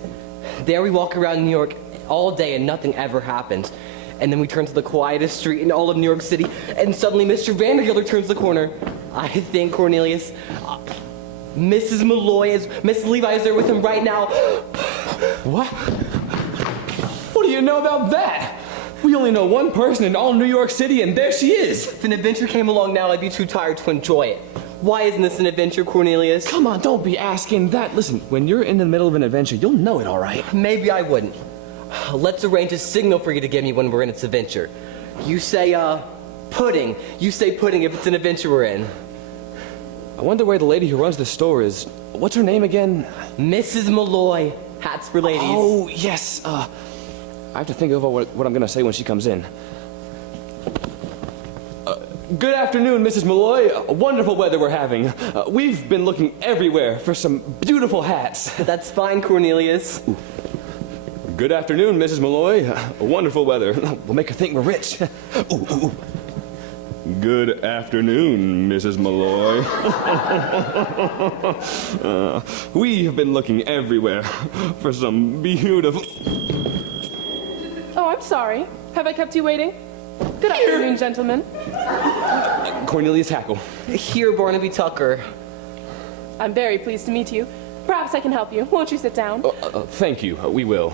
There we walk around New York all day and nothing ever happens. And then we turn to the quietest street in all of New York City, and suddenly Mr. Vandergelder turns the corner. I think, Cornelius, Mrs. Malloy Miss Levi is there with him right now. What? What do you know about that? We only know one person in all New York City, and there she is. If an adventure came along now, I'd be too tired to enjoy it. Why isn't this an adventure, Cornelius? Come on, don't be asking that. Listen, when you're in the middle of an adventure, you'll know it, all right? Maybe I wouldn't. Let's arrange a signal for you to give me when we're in its adventure. You say, pudding. You say pudding if it's an adventure we're in. I wonder where the lady who runs the store is. What's her name again? Mrs. Malloy. Hats for ladies. Oh, yes. I have to think over what I'm going to say when she comes in. Good afternoon, Mrs. Malloy. Wonderful weather we're having. We've been looking everywhere for some beautiful hats. That's fine, Cornelius. Good afternoon, Mrs. Malloy. Wonderful weather. We'll make her think we're rich. Ooh. Good afternoon, Mrs. Malloy. We have been looking everywhere for some beautiful... Oh, I'm sorry. Have I kept you waiting? Good afternoon, gentlemen. Cornelius Hackle. Here, Barnaby Tucker. I'm very pleased to meet you. Perhaps I can help you. Won't you sit down? Thank you. We will.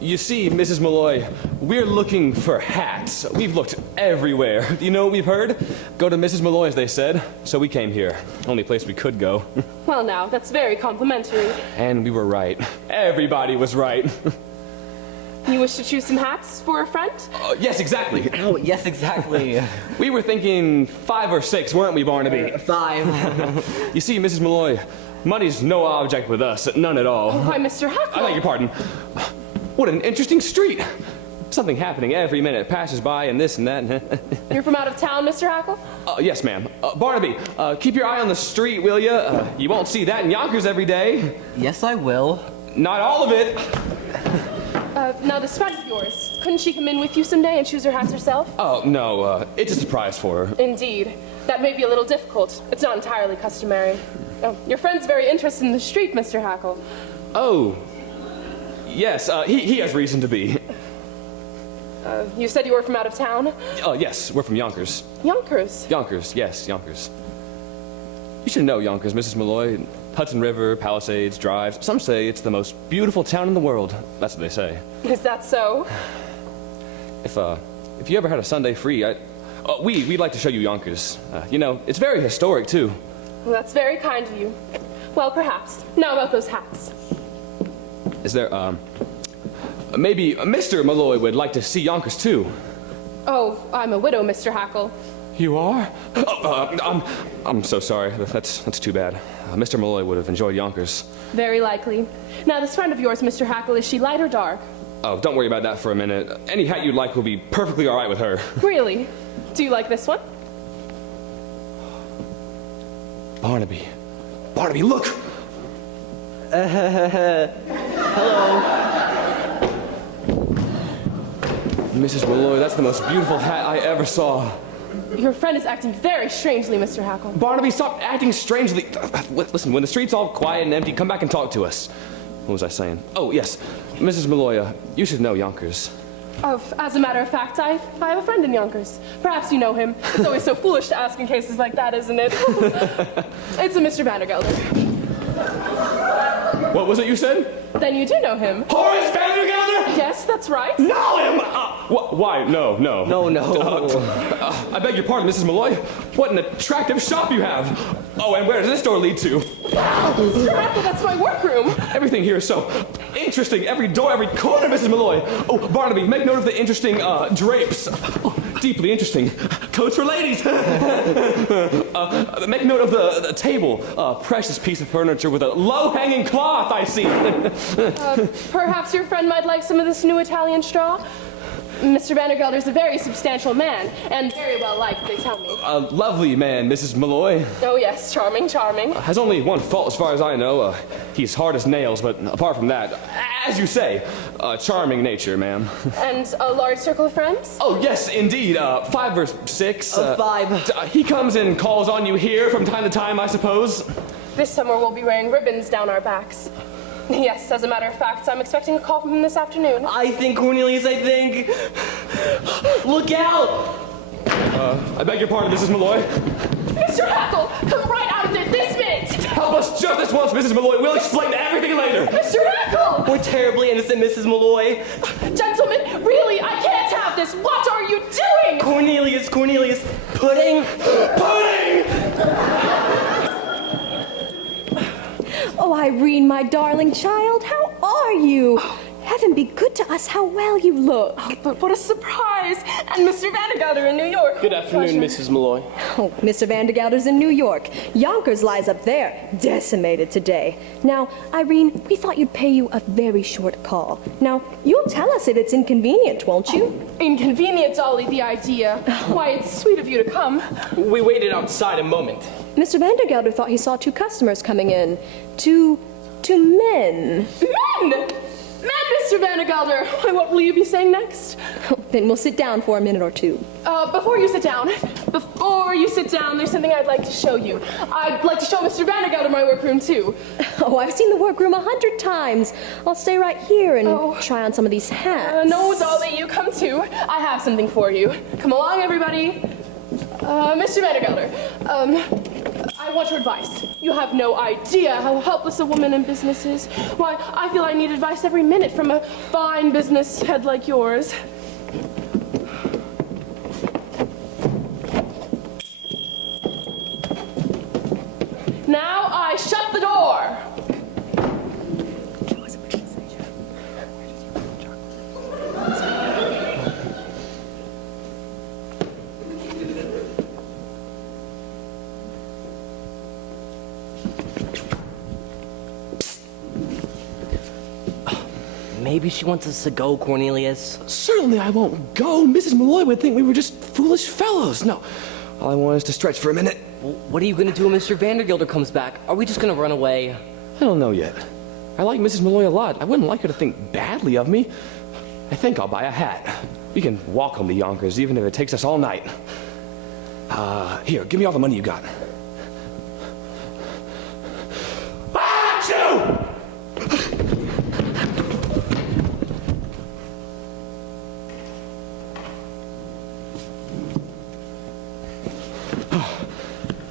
You see, Mrs. Malloy, we're looking for hats. We've looked everywhere. Do you know what we've heard? Go to Mrs. Malloy's, they said. So we came here. Only place we could go. Well, now, that's very complimentary. And we were right. Everybody was right. You wish to choose some hats for a friend? Yes, exactly. Oh, yes, exactly. We were thinking 5 or 6, weren't we, Barnaby? 5. You see, Mrs. Malloy, money's no object with us. None at all. Why, Mr. Hackle? I beg your pardon. What an interesting street. Something happening every minute. Passes by and this and that. You're from out of town, Mr. Hackle? Yes, ma'am. Barnaby, keep your eye on the street, will you? You won't see that in Yonkers every day. Yes, I will. Not all of it. Now, this friend of yours, couldn't she come in with you someday and choose her hats herself? Oh, no. It's a surprise for her. Indeed. That may be a little difficult. It's not entirely customary. Oh, your friend's very interested in the street, Mr. Hackle. Oh. Yes, he has reason to be. You said you were from out of town? Yes, we're from Yonkers. Yonkers? Yonkers, yes, Yonkers. You should know Yonkers, Mrs. Malloy. Hudson River, Palisades, Drives. Some say it's the most beautiful town in the world. That's what they say. Is that so? If if you ever had a Sunday free, we'd like to show you Yonkers. You know, it's very historic, too. Well, that's very kind of you. Well, perhaps. Now about those hats. Is there, maybe Mr. Malloy would like to see Yonkers, too. Oh, I'm a widow, Mr. Hackle. You are? I'm so sorry. That's too bad. Mr. Malloy would have enjoyed Yonkers. Very likely. Now, this friend of yours, Mr. Hackle, is she light or dark? Oh, don't worry about that for a minute. Any hat you'd like will be perfectly all right with her. Really? Do you like this one? Barnaby. Barnaby, look! Hello. Mrs. Malloy, that's the most beautiful hat I ever saw. Your friend is acting very strangely, Mr. Hackle. Barnaby, stop acting strangely. Listen, when the street's all quiet and empty, come back and talk to us. What was I saying? Oh, yes. Mrs. Malloy, you should know Yonkers. Oh, as a matter of fact, I have a friend in Yonkers. Perhaps you know him. It's always so foolish to ask in cases like that, isn't it? It's a Mr. Vandergelder. What was it you said? Then you do know him. Horace Vandergelder? Yes, that's right. Know him? Why? No. No. I beg your pardon, Mrs. Malloy. What an attractive shop you have. Oh, and where does this door lead to? Mr. Hackle, that's my workroom. Everything here is so interesting. Every door, every corner, Mrs. Malloy. Oh, Barnaby, make note of the interesting drapes. Oh, deeply interesting. Coats for ladies. Make note of the table. Precious piece of furniture with a low-hanging cloth, I see. Perhaps your friend might like some of this new Italian straw? Mr. Vandergelder's a very substantial man, and very well liked, they tell me. A lovely man, Mrs. Malloy. Oh yes, charming. Has only one fault as far as I know. He's hard as nails, but apart from that, as you say, charming nature, ma'am. And a large circle of friends? Oh, yes, indeed. 5 or 6. 5. He comes and calls on you here from time to time, I suppose. This summer we'll be wearing ribbons down our backs. Yes, as a matter of fact, I'm expecting a call from him this afternoon. I think, Cornelius, Look out! I beg your pardon, Mrs. Malloy. Mr. Hackle, come right out of there this minute! Help us just this once, Mrs. Malloy. We'll explain everything later. Mr. Hackle! We're terribly innocent, Mrs. Malloy. Gentlemen, really, I can't have this. What are you doing? Cornelius, pudding! Oh, Irene, my darling child, how are you? Heaven be good to us, how well you look. Oh, but what a surprise! And Mr. Vandergelder in New York. Good afternoon, Mrs. Malloy. Oh, Mr. Vandergelder's in New York. Yonkers lies up there, decimated today. Now, Irene, we thought you'd pay you a very short call. Now, you'll tell us if it's inconvenient, won't you? Inconvenient, Ollie, the idea. Why, it's sweet of you to come. We waited outside a moment. Mr. Vandergelder thought he saw 2 customers coming in. Two men. Men! Mr. Vandergelder! What will you be saying next? Then we'll sit down for a minute or 2. Before you sit down, there's something I'd like to show you. I'd like to show Mr. Vandergelder my workroom, too. Oh, I've seen the workroom 100 times. I'll stay right here and try on some of these hats. No, Dolly, you come too. I have something for you. Come along, everybody. Mr. Vandergelder, I want your advice. You have no idea how helpless a woman in business is. Why, I feel I need advice every minute from a fine business head like yours. Now I shut the door. Maybe she wants us to go, Cornelius. Certainly I won't go. Mrs. Malloy would think we were just foolish fellows. No, all I want is to stretch for a minute. Well, what are you gonna do when Mr. Vandergelder comes back? Are we just gonna run away? I don't know yet. I like Mrs. Malloy a lot. I wouldn't like her to think badly of me. I think I'll buy a hat. We can walk home to Yonkers, even if it takes us all night. Here, give me all the money you got. Achoo!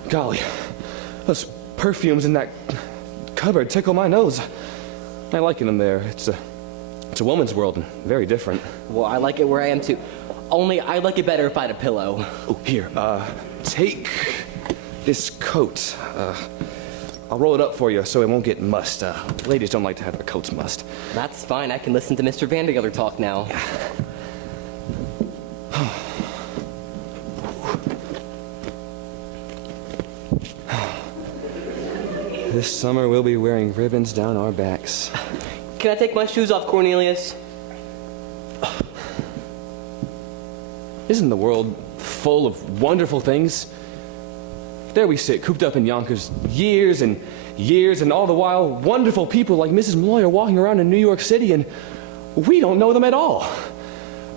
Golly, those perfumes in that cupboard tickle my nose. I like it in there. It's a woman's world and very different. Well, I like it where I am too. Only I like it better if I had a pillow. Oh, here, take this coat. I'll roll it up for you so it won't get mussed. Ladies don't like to have their coats mussed. That's fine. I can listen to Mr. Vandergelder talk now. This summer we'll be wearing ribbons down our backs. Can I take my shoes off, Cornelius? Isn't the world full of wonderful things? There we sit, cooped up in Yonkers, years and years, and all the while, wonderful people like Mrs. Malloy are walking around in New York City, and we don't know them at all.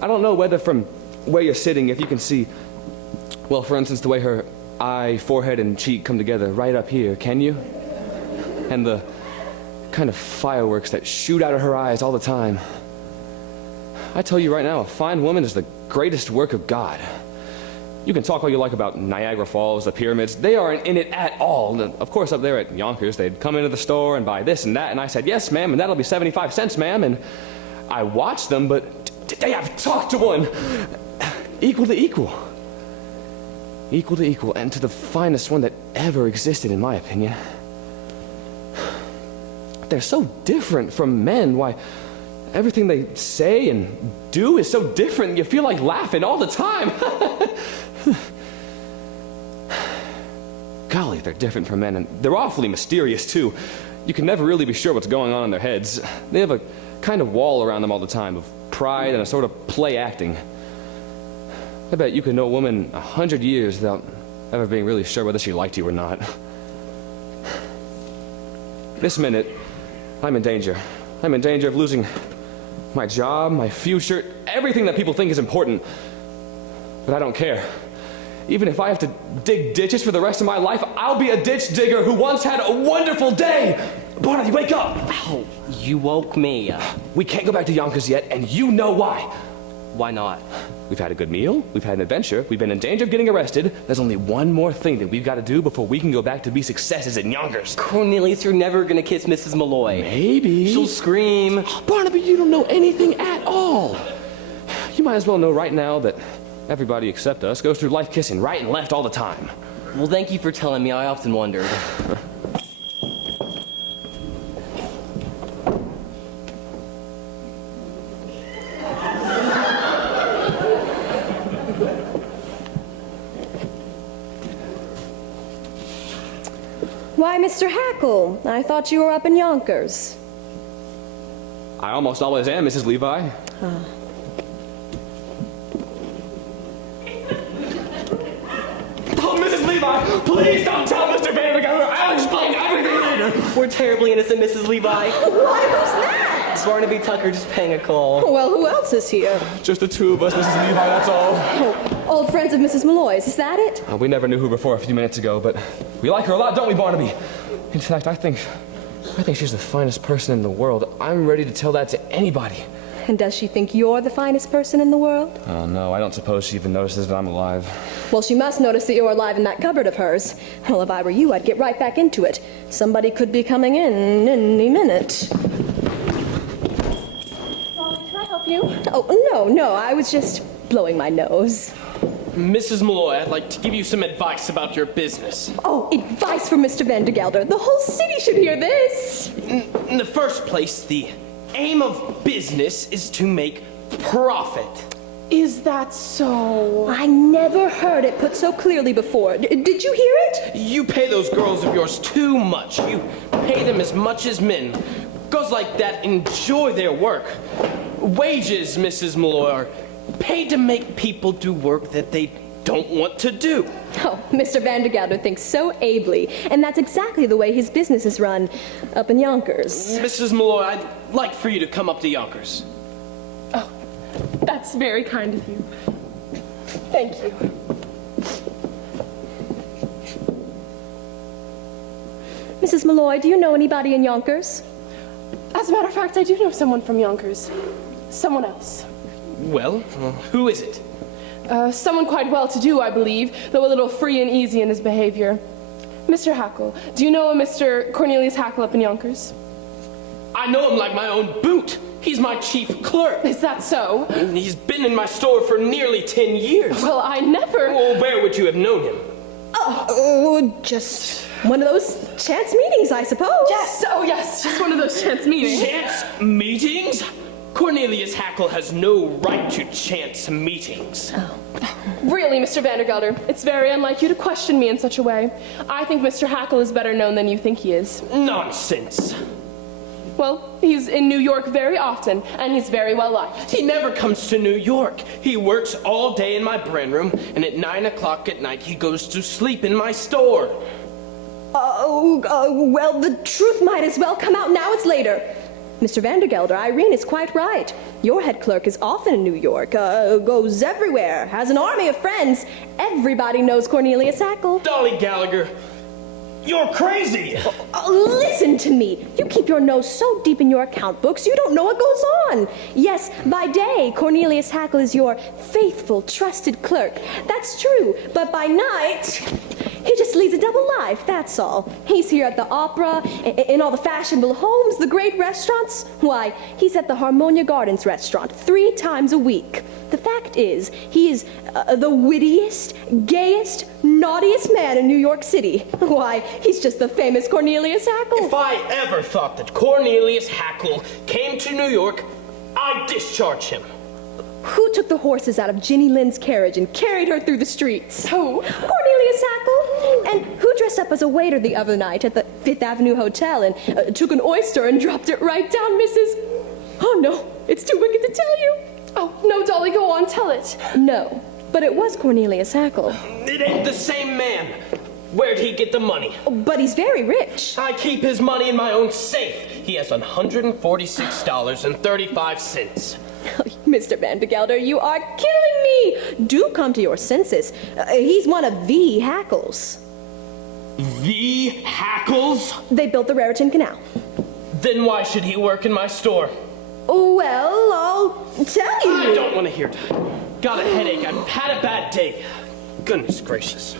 I don't know whether from where you're sitting, if you can see, well, for instance, the way her eye, forehead, and cheek come together right up here, can you? And the kind of fireworks that shoot out of her eyes all the time. I tell you right now, a fine woman is the greatest work of God. You can talk all you like about Niagara Falls, the pyramids. They aren't in it at all. And of course, up there at Yonkers, they'd come into the store and buy this and that. And I said, yes, ma'am, and that'll be 75 cents, ma'am. And I watched them, but today I've talked to one. Equal to equal. Equal to equal, and to the finest one that ever existed, in my opinion. They're so different from men. Why, everything they say and do is so different. You feel like laughing all the time. Golly, they're different from men, and they're awfully mysterious, too. You can never really be sure what's going on in their heads. They have a kind of wall around them all the time of pride and a sort of play acting. I bet you could know a woman 100 years without ever being really sure whether she liked you or not. This minute, I'm in danger. I'm in danger of losing my job, my future, everything that people think is important. But I don't care. Even if I have to dig ditches for the rest of my life, I'll be a ditch digger who once had a wonderful day. Barnaby, wake up! Ow, you woke me. We can't go back to Yonkers yet, and you know why. Why not? We've had a good meal, we've had an adventure, we've been in danger of getting arrested. There's only one more thing that we've got to do before we can go back to be successes in Yonkers. Cornelius, you're never gonna kiss Mrs. Malloy. Maybe. She'll scream. Barnaby, you don't know anything at all. You might as well know right now that everybody except us goes through life kissing right and left all the time. Well, thank you for telling me. I often wondered. Why, Mr. Hackle, I thought you were up in Yonkers. I almost always am, Mrs. Levi. Oh, Mrs. Levi, please don't tell Mr. Vandergelder. I'll explain everything later. We're terribly innocent, Mrs. Levi. Why, who's that? Barnaby Tucker just paying a call. Well, who else is here? Just the two of us, Mrs. Levi, that's all. Oh, old friends of Mrs. Malloy's, is that it? We never knew her before a few minutes ago, but we like her a lot, don't we, Barnaby? In fact, I think she's the finest person in the world. I'm ready to tell that to anybody. And does she think you're the finest person in the world? Oh, no, I don't suppose she even notices that I'm alive. Well, she must notice that you're alive in that cupboard of hers. Well, if I were you, I'd get right back into it. Somebody could be coming in any minute. Can I help you? Oh, no, I was just blowing my nose. Mrs. Malloy, I'd like to give you some advice about your business. Oh, advice from Mr. Vandergelder. The whole city should hear this. In the first place, the aim of business is to make profit. Is that so? I never heard it put so clearly before. Did you hear it? You pay those girls of yours too much. You pay them as much as men. Girls like that enjoy their work. Wages, Mrs. Malloy, are paid to make people do work that they don't want to do. Oh, Mr. Vandergelder thinks so ably, and that's exactly the way his business is run up in Yonkers. Mrs. Malloy, I'd like for you to come up to Yonkers. Oh, that's very kind of you. Thank you. Mrs. Malloy, do you know anybody in Yonkers? As a matter of fact, I do know someone from Yonkers. Someone else. Well, who is it? Someone quite well-to-do, I believe, though a little free and easy in his behavior. Mr. Hackle. Do you know a Mr. Cornelius Hackle up in Yonkers? I know him like my own boot. He's my chief clerk. Is that so? And he's been in my store for nearly 10 years. Well, I never. Well, where would you have known him? Oh, just one of those chance meetings, I suppose. Yes, oh yes, just one of those chance meetings. Chance meetings? Cornelius Hackle has no right to chance meetings. Really, Mr. Vandergelder, it's very unlike you to question me in such a way. I think Mr. Hackle is better known than you think he is. Nonsense. Well, he's in New York very often, and he's very well liked. He never comes to New York. He works all day in my brand room, and at 9 o'clock at night he goes to sleep in my store. Well, the truth might as well come out now as later. Mr. Vandergelder, Irene is quite right. Your head clerk is often in New York, goes everywhere, has an army of friends. Everybody knows Cornelius Hackle. Dolly Gallagher, you're crazy! Listen to me. You keep your nose so deep in your account books, you don't know what goes on. Yes, by day, Cornelius Hackle is your faithful, trusted clerk. That's true. But by night, he just leads a double life, that's all. He's here at the opera, in all the fashionable homes, the great restaurants. Why, he's at the Harmonia Gardens restaurant 3 times a week. The fact is, he is the wittiest, gayest, naughtiest man in New York City. Why, he's just the famous Cornelius Hackle. If I ever thought that Cornelius Hackle came to New York, I'd discharge him. Who took the horses out of Ginny Lynn's carriage and carried her through the streets? Who? Cornelius Hackle. And who dressed up as a waiter the other night at the Fifth Avenue Hotel and took an oyster and dropped it right down Mrs. Oh no, it's too wicked to tell you. Oh, no, Dolly, go on, tell it. No, but it was Cornelius Hackle. It ain't the same man. Where'd he get the money? But he's very rich. I keep his money in my own safe. He has $146.35. Mr. Vandergelder, you are killing me. Do come to your senses. He's one of the Hackles. The Hackles? They built the Raritan Canal. Then why should he work in my store? Well, I'll tell you. I don't want to hear it. Got a headache. I've had a bad day. Goodness gracious.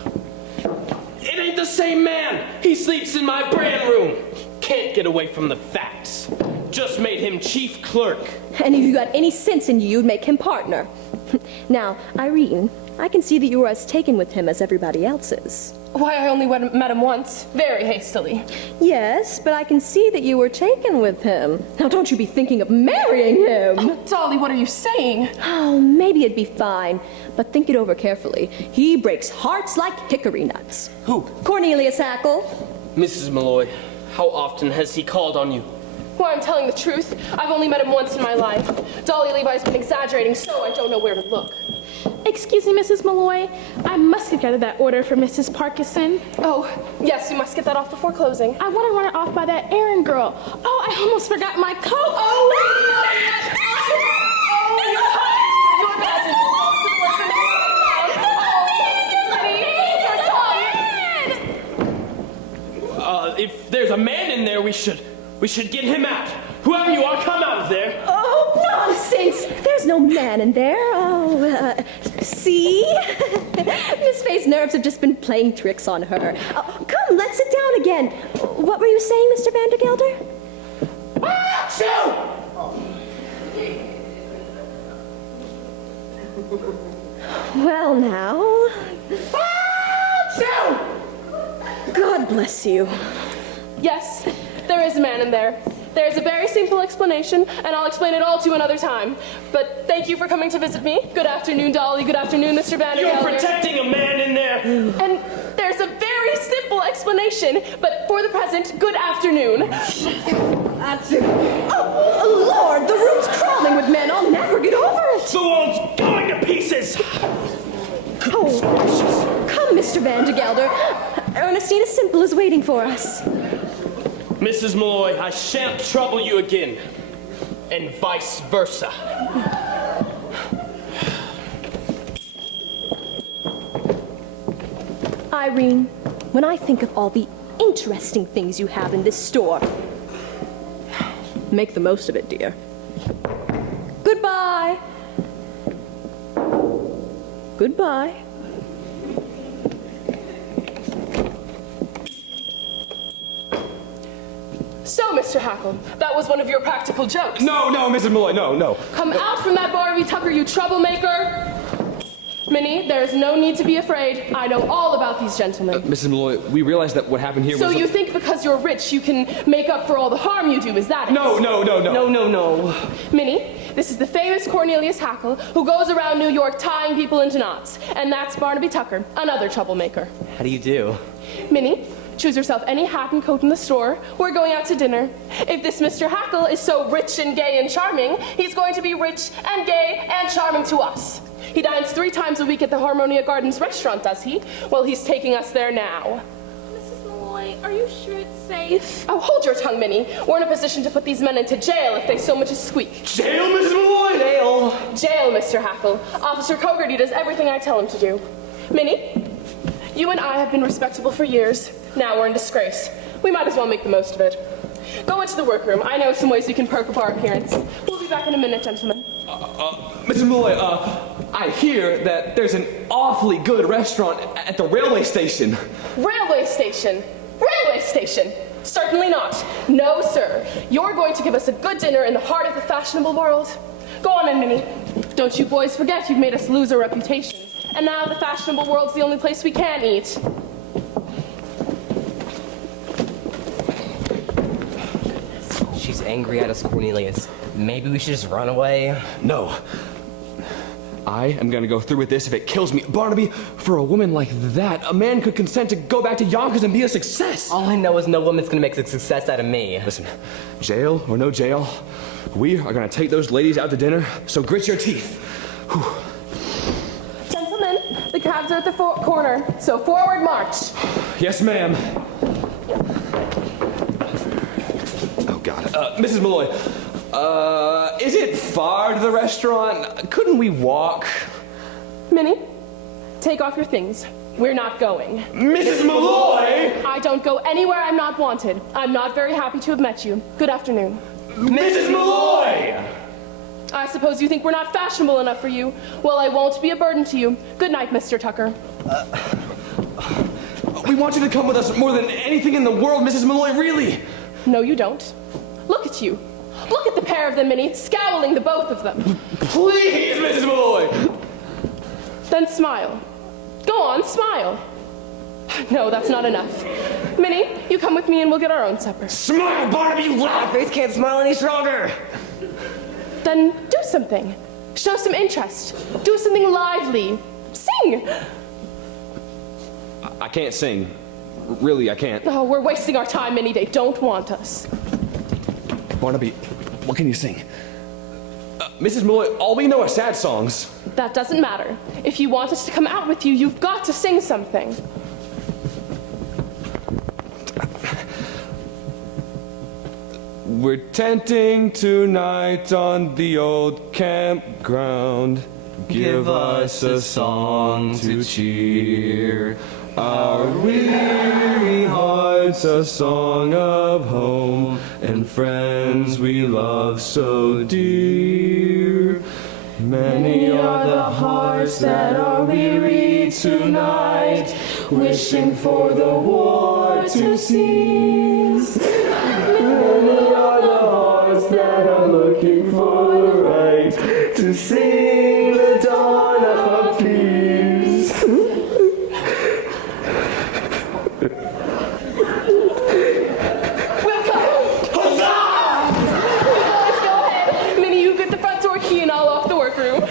It ain't the same man. He sleeps in my brand room. Can't get away from the facts. Just made him chief clerk. And if you got any sense in you, you'd make him partner. Now, Irene, I can see that you are as taken with him as everybody else is. Why, I only met him once, very hastily. Yes, but I can see that you were taken with him. Now, don't you be thinking of marrying him. Oh, Dolly, what are you saying? Oh, maybe it'd be fine, but think it over carefully. He breaks hearts like hickory nuts. Who? Cornelius Hackle. Mrs. Malloy, how often has he called on you? Why, I'm telling the truth. I've only met him once in my life. Dolly Levi's been exaggerating, so I don't know where to look. Excuse me, Mrs. Malloy. I must get out of that order for Mrs. Parkinson. Oh, yes, we must get that off before closing. I want to run it off by that errand girl. Oh, I almost forgot my coat. If there's a man in there, we should get him out. Whoever you are, come out of there. Oh, nonsense! There's no man in there. Oh, see? Miss Faye's nerves have just been playing tricks on her. Come, let's sit down again. What were you saying, Mr. Vandergelder? Well, now. God bless you. Yes, there is a man in there. There's a very simple explanation, and I'll explain it all to you another time. But thank you for coming to visit me. Good afternoon, Dolly. Good afternoon, Mr. Vandergelder. You're protecting a man in there. And there's a very simple explanation, but for the present, good afternoon. That's it. Oh, Lord, the room's crawling with men. I'll never get over it. The wall's going to pieces. Oh, come, Mr. Vandergelder. Ernestine Simple is waiting for us. Mrs. Malloy, I shan't trouble you again. And vice versa. Irene, when I think of all the interesting things you have in this store, make the most of it, dear. Goodbye. Goodbye. So, Mr. Hackle. That was one of your practical jokes. No, Mrs. Malloy, no. Come out from that Barnaby Tucker, you troublemaker! Minnie, there is no need to be afraid. I know all about these gentlemen. Mrs. Malloy, we realized that what happened here So was... you think because you're rich, you can make up for all the harm you do, is that it? No. No. Minnie, this is the famous Cornelius Hackle who goes around New York tying people into knots. And that's Barnaby Tucker, another troublemaker. How do you do? Minnie, choose yourself any hat and coat in the store. We're going out to dinner. If this Mr. Hackle is so rich and gay and charming, he's going to be rich and gay and charming to us. He dines 3 times a week at the Harmonia Gardens restaurant, does he? Well, he's taking us there now. Mrs. Malloy, are you sure it's safe? Oh, hold your tongue, Minnie. We're in a position to put these men into jail if they so much as squeak. Jail, Mrs. Malloy? Jail, Mr. Hackle. Officer Cogarty does everything I tell him to do. Minnie, you and I have been respectable for years. Now we're in disgrace. We might as well make the most of it. Go into the workroom. I know some ways we can perk up our appearance. We'll be back in a minute, gentlemen. Mrs. Malloy, I hear that there's an awfully good restaurant at the railway station. Railway station? Railway station? Certainly not. No, sir. You're going to give us a good dinner in the heart of the fashionable world. Go on in, Minnie. Don't you boys forget you've made us lose our reputation. And now the fashionable world's the only place we can eat. She's angry at us, Cornelius. Maybe we should just run away? No. I am gonna go through with this if it kills me. Barnaby, for a woman like that, a man could consent to go back to Yonkers and be a success. All I know is no woman's gonna make a success out of me. Listen, jail or no jail, we are gonna take those ladies out to dinner, so grit your teeth. Whew. Gentlemen, the cabs are at the corner, so forward march. Yes, ma'am. Oh, God. Mrs. Malloy, is it far to the restaurant? Couldn't we walk? Minnie, take off your things. We're not going. Mrs. Malloy! I don't go anywhere I'm not wanted. I'm not very happy to have met you. Good afternoon. Mrs. Malloy! I suppose you think we're not fashionable enough for you. Well, I won't be a burden to you. Good night, Mr. Tucker. We want you to come with us more than anything in the world, Mrs. Malloy, really. No, you don't. Look at you. Look at the pair of them, Minnie, scowling, the both of them. Please, Mrs. Malloy! Then smile. Go on, smile. No, that's not enough. Minnie, you come with me and we'll get our own supper. Smile, Barnaby, you My face can't smile any stronger. Then do something. Show some interest. Do something lively. Sing! I can't sing. Really, I can't. Oh, we're wasting our time, Minnie. They don't want us. Barnaby, what can you sing? Mrs. Malloy, all we know are sad songs. That doesn't matter. If you want us to come out with you, you've got to sing something. We're tenting tonight on the old campground. Give us a song to cheer our weary hearts, a song of home and friends we love so dear. Many are the hearts that are weary tonight, wishing for the war to cease. Many are the hearts that are looking for the right to sing the dawn of peace. We'll come! Huzzah! Boys, go ahead. Minnie, you get the front door key and I'll lock the workroom.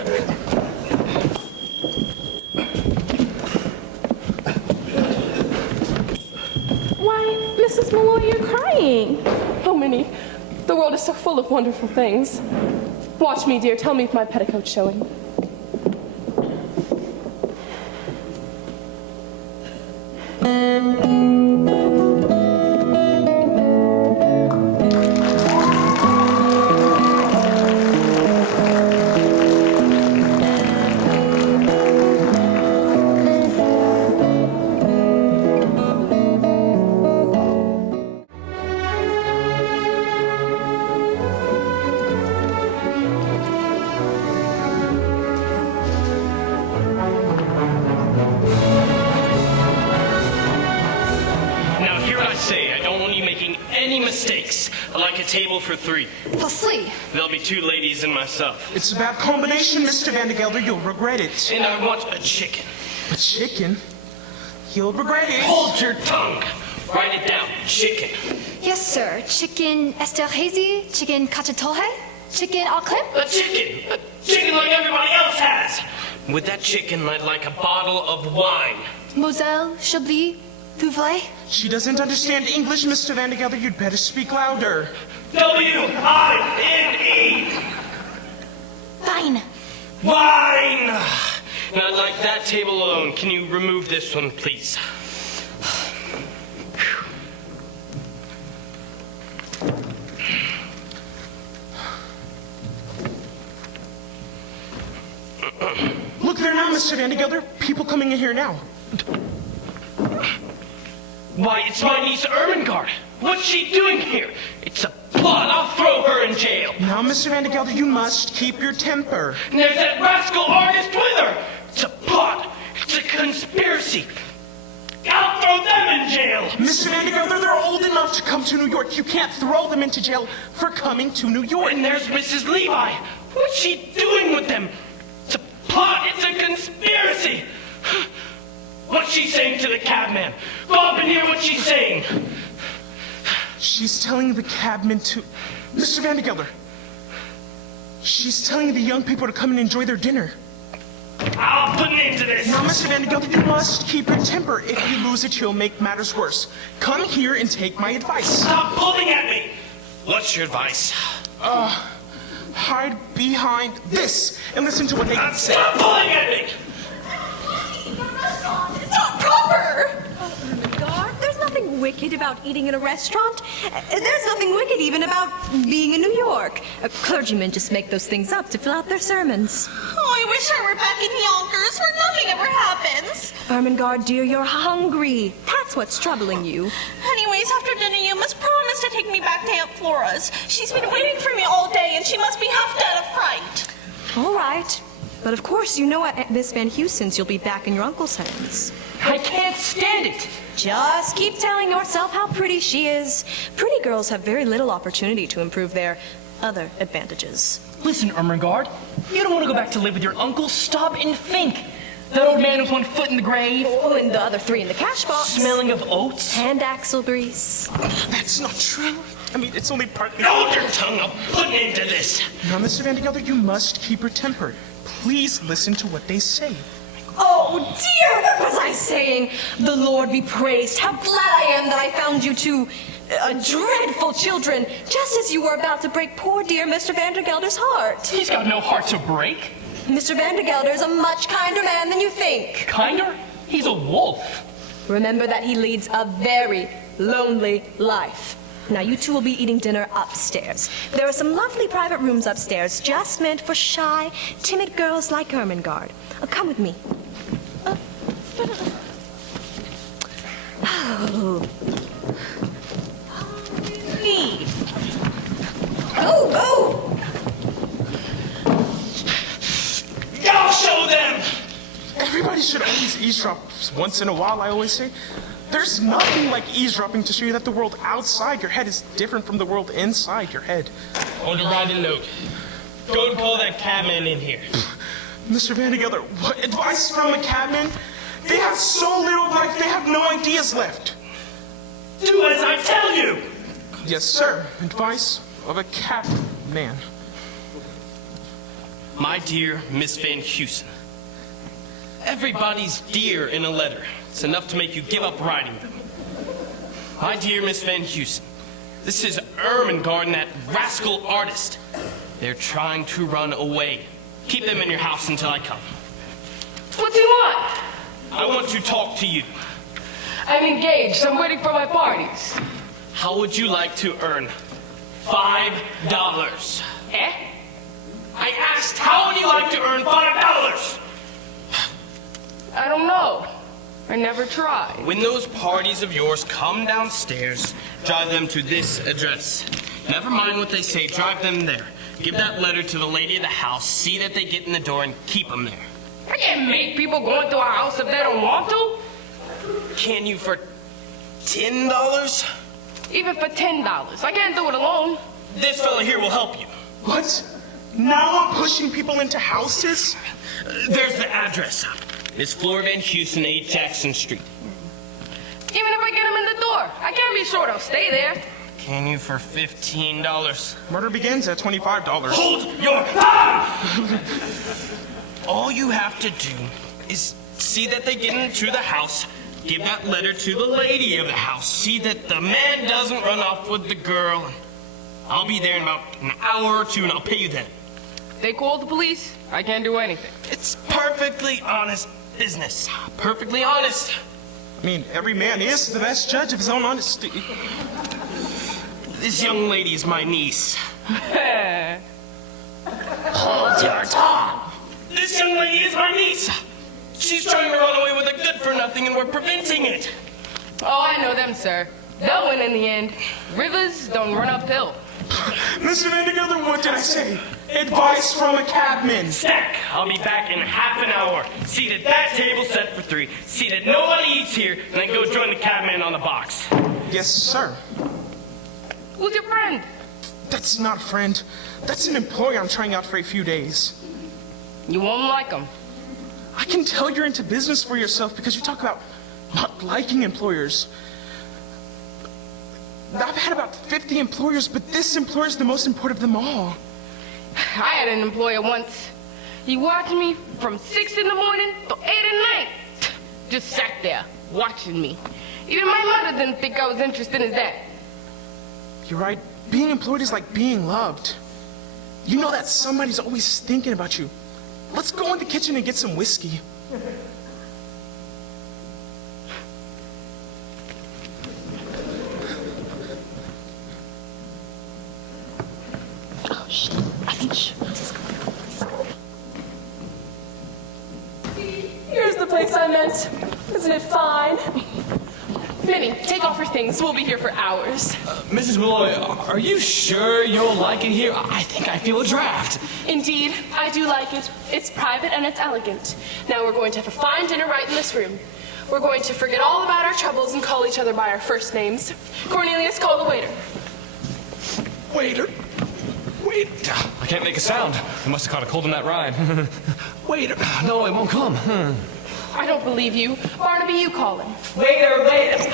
Why, Mrs. Malloy, you're crying. Oh, Minnie, the world is so full of wonderful things. Watch me, dear. Tell me if my petticoat's showing. Now, hear what I say. I don't want you making any mistakes. I'd like a table for 3. For 3. There'll be 2 ladies and myself. It's a bad combination, Mr. Van de Gelder. You'll regret it. And I want a chicken. A chicken? You'll regret it. Hold your tongue. Write it down. Chicken. Yes, sir. Chicken Esterhazy, chicken cacciatore, chicken au crème. A chicken. A chicken like everybody else has. With that chicken, I'd like a bottle of wine. Moselle, Chablis, Vouvray. She doesn't understand English, Mr. Van de Gelder. You'd better speak louder. W-I-N-E. Wine. Wine! And I'd like that table alone. Can you remove this one, please? Look there now, Mr. Van de Gelder. People coming in here now. Why, it's my niece Ermengarde. What's she doing here? It's a plot. I'll throw her in jail. Now, Mr. Van de Gelder, you must keep your temper. And there's that rascal artist with her. It's a plot. It's a conspiracy. I'll throw them in jail. Mr. Van de Gelder, they're old enough to come to New York. You can't throw them into jail for coming to New York. And there's Mrs. Levi. What's she doing with them? It's a plot. It's a conspiracy. What's she saying to the cabman? Go up and hear what she's saying. She's telling the cabman to... Mr. Van de Gelder. She's telling the young people to come and enjoy their dinner. I'll put an end to this. Now, Mr. Van de Gelder, you must keep your temper. If you lose it, you'll make matters worse. Come here and take my advice. Stop pulling at me. What's your advice? Hide behind this and listen to what they say. Stop pulling at me. It's not proper! God, there's nothing wicked about eating in a restaurant. There's nothing wicked even about being in New York. Clergymen just make those things up to fill out their sermons. Oh, I wish I were back in Yonkers where nothing ever happens. Ermengarde, dear, you're hungry. That's what's troubling you. Anyways, after dinner, you must promise to take me back to Aunt Flora's. She's been waiting for me all day, and she must be half dead of fright. All right. But of course, you know at Miss Van Heusen's you'll be back in your uncle's hands. I can't stand it. Just keep telling yourself how pretty she is. Pretty girls have very little opportunity to improve their other advantages. Listen, Ermengarde, you don't want to go back to live with your uncle. Stop and think. That old man with 1 foot in the grave. Oh, and the other 3 in the cash box. Smelling of oats. And axle grease. That's not true. I mean, it's only partly... Hold your tongue. I'll put an end to this. Now, Mr. Van de Gelder, you must keep your temper. Please listen to what they say. Oh, dear, what was I saying? The Lord be praised. How glad I am that I found you 2 dreadful children, just as you were about to break poor dear Mr. Van der Gelder's heart. He's got no heart to break. Mr. Van der Gelder is a much kinder man than you think. Kinder? He's a wolf. Remember that he leads a very lonely life. Now, you 2 will be eating dinner upstairs. There are some lovely private rooms upstairs, just meant for shy, timid girls like Ermengarde. Come with me. Oh. Me. Go, go! Y'all show them! Everybody should always eavesdrop once in a while, I always say. There's nothing like eavesdropping to show you that the world outside your head is different from the world inside your head. I want to write a note. Go and call that cabman in here. Mr. Van de Gelder, what advice from a cabman? They have so little life, they have no ideas left. Do as I tell you! Yes, sir. Advice of a cabman. My dear Miss Van Heusen, everybody's dear in a letter. It's enough to make you give up writing them. My dear Miss Van Heusen, this is Ermengarde and that rascal artist. They're trying to run away. Keep them in your house until I come. What's he want? I want to talk to you. I'm engaged. I'm waiting for my parties. How would you like to earn $5? Eh? I asked, how would you like to earn $5? I don't know. I never tried. When those parties of yours come downstairs, drive them to this address. Never mind what they say, drive them there. Give that letter to the lady of the house, see that they get in the door, and keep them there. I can't make people go into our house if they don't want to. Can you for $10? even for $10. I can't do it alone. This fella here will help you. What? Now I'm pushing people into houses? There's the address. Miss Flora Van Houston, 8 Jackson Street. Even if I get him in the door, I can't be sure they'll stay there. Can you for $15? Murder begins at $25. Hold your tongue! All you have to do is see that they get into the house, give that letter to the lady of the house, see that the man doesn't run off with the girl. I'll be there in about an hour or two and I'll pay you then. They call the police, I can't do anything. It's perfectly honest business. Perfectly honest. I mean, every man is the best judge of his own honesty. This young lady's my niece. Hold your tongue. This young lady is my niece. She's trying to run away with a good-for-nothing and we're preventing it. Oh, I know them, sir. They'll win in the end. Rivers don't run uphill. Mr. Vandergelder, what did I say? Advice from a cabman. Stack, I'll be back in half an hour. See that that table's set for 3. See that nobody eats here, and then go join the cabman on the box. Yes, sir. Who's your friend? That's not a friend. That's an employee I'm trying out for a few days. You won't like him. I can tell you're into business for yourself because you talk about not liking employers. I've had about 50 employers, but this employer is the most important of them all. I had an employer once. He watched me from 6 in the morning to 8 at night. Just sat there, watching me. Even my mother didn't think I was interested in that. You're right. Being employed is like being loved. You know that somebody's always thinking about you. Let's go in the kitchen and get some whiskey. Here's the place I meant. Isn't it fine? Minnie, take off your things. We'll be here for hours. Mrs. Malloy, are you sure you'll like it here? I think I feel a draft. Indeed, I do like it. It's private and it's elegant. Now we're going to have a fine dinner right in this room. We're going to forget all about our troubles and call each other by our first names. Cornelius, call the waiter. Waiter. Wait. I can't make a sound. I must have caught a cold on that ride. Waiter. No, it won't come. I don't believe you. Barnaby, you call him. Waiter, waiter.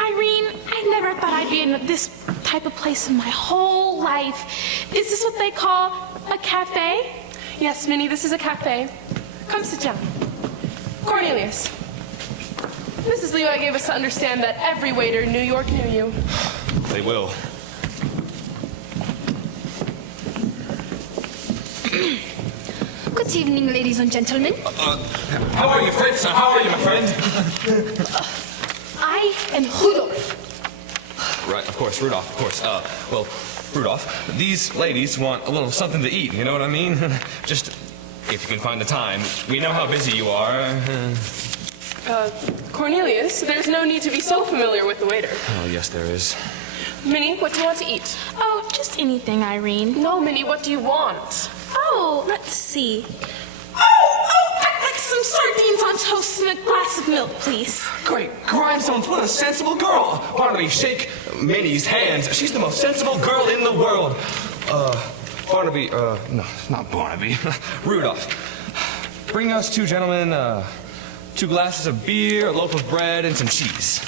Irene, I never thought I'd be in this type of place in my whole life. Is this what they call a cafe? Yes, Minnie, this is a cafe. Come sit down. Cornelius. Mrs. Levi gave us to understand that every waiter in New York knew you. They will. Good evening, ladies and gentlemen. How are you, Fritz? How are you, my friend? I am Rudolph. Right, of course, Rudolph, of course. Well, Rudolph, these ladies want a little something to eat, you know what I mean? Just, if you can find the time. We know how busy you are. Cornelius, there's no need to be so familiar with the waiter. Oh, yes, there is. Minnie, what do you want to eat? Oh, just anything, Irene. No, Minnie, what do you want? Oh, let's see. I'd like some sardines on toast and a glass of milk, please. Great. Grindstones, what a sensible girl. Barnaby, shake Minnie's hands. She's the most sensible girl in the world. Barnaby, no, not Barnaby. Rudolph. Bring us 2 gentlemen, 2 glasses of beer, a loaf of bread, and some cheese.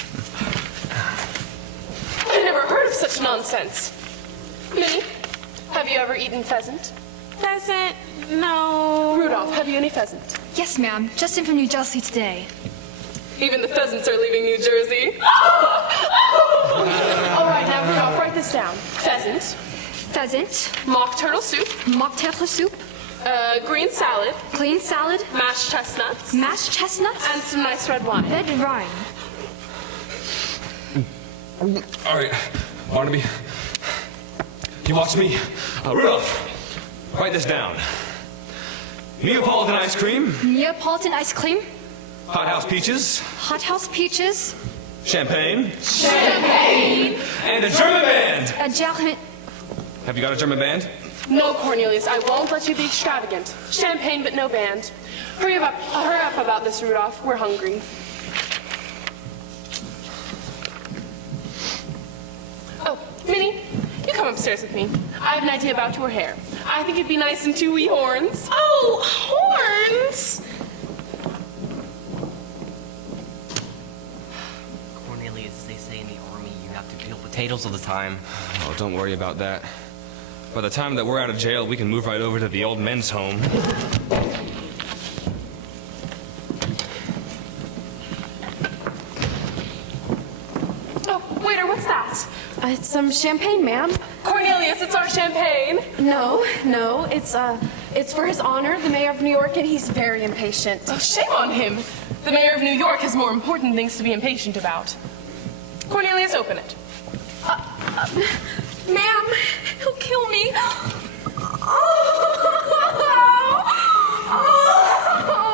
I never heard of such nonsense. Minnie, have you ever eaten pheasant? Pheasant? No. Rudolph, have you any pheasant? Yes, ma'am. Just in from New Jersey today. Even the pheasants are leaving New Jersey. All right, now, Rudolph, write this down. Pheasant, Pheasant, mock turtle soup, mock turtle soup, green salad, plain salad, mashed chestnuts, mashed chestnuts, and some nice red wine. red wine. All right, Barnaby. You watch me. Rudolph, write this down. Neapolitan ice cream, Neapolitan ice cream, hothouse peaches, hothouse peaches, champagne, and a German band. a German. Have you got a German band? No, Cornelius, I won't let you be extravagant. Champagne, but no band. Hurry up about this, Rudolph. We're hungry. Minnie, you come upstairs with me. I have an idea about your hair. I think it'd be nice in 2 wee horns. Oh, horns! Cornelius, they say in the army you have to peel potatoes all the time. Oh, don't worry about that. By the time that we're out of jail, we can move right over to the old men's home. Oh, waiter, what's that? It's some champagne, ma'am. Cornelius, it's our champagne. No, it's for his honor, the mayor of New York, and he's very impatient. Oh, shame on him. The mayor of New York has more important things to be impatient about. Cornelius, open it. Ma'am, he'll kill me.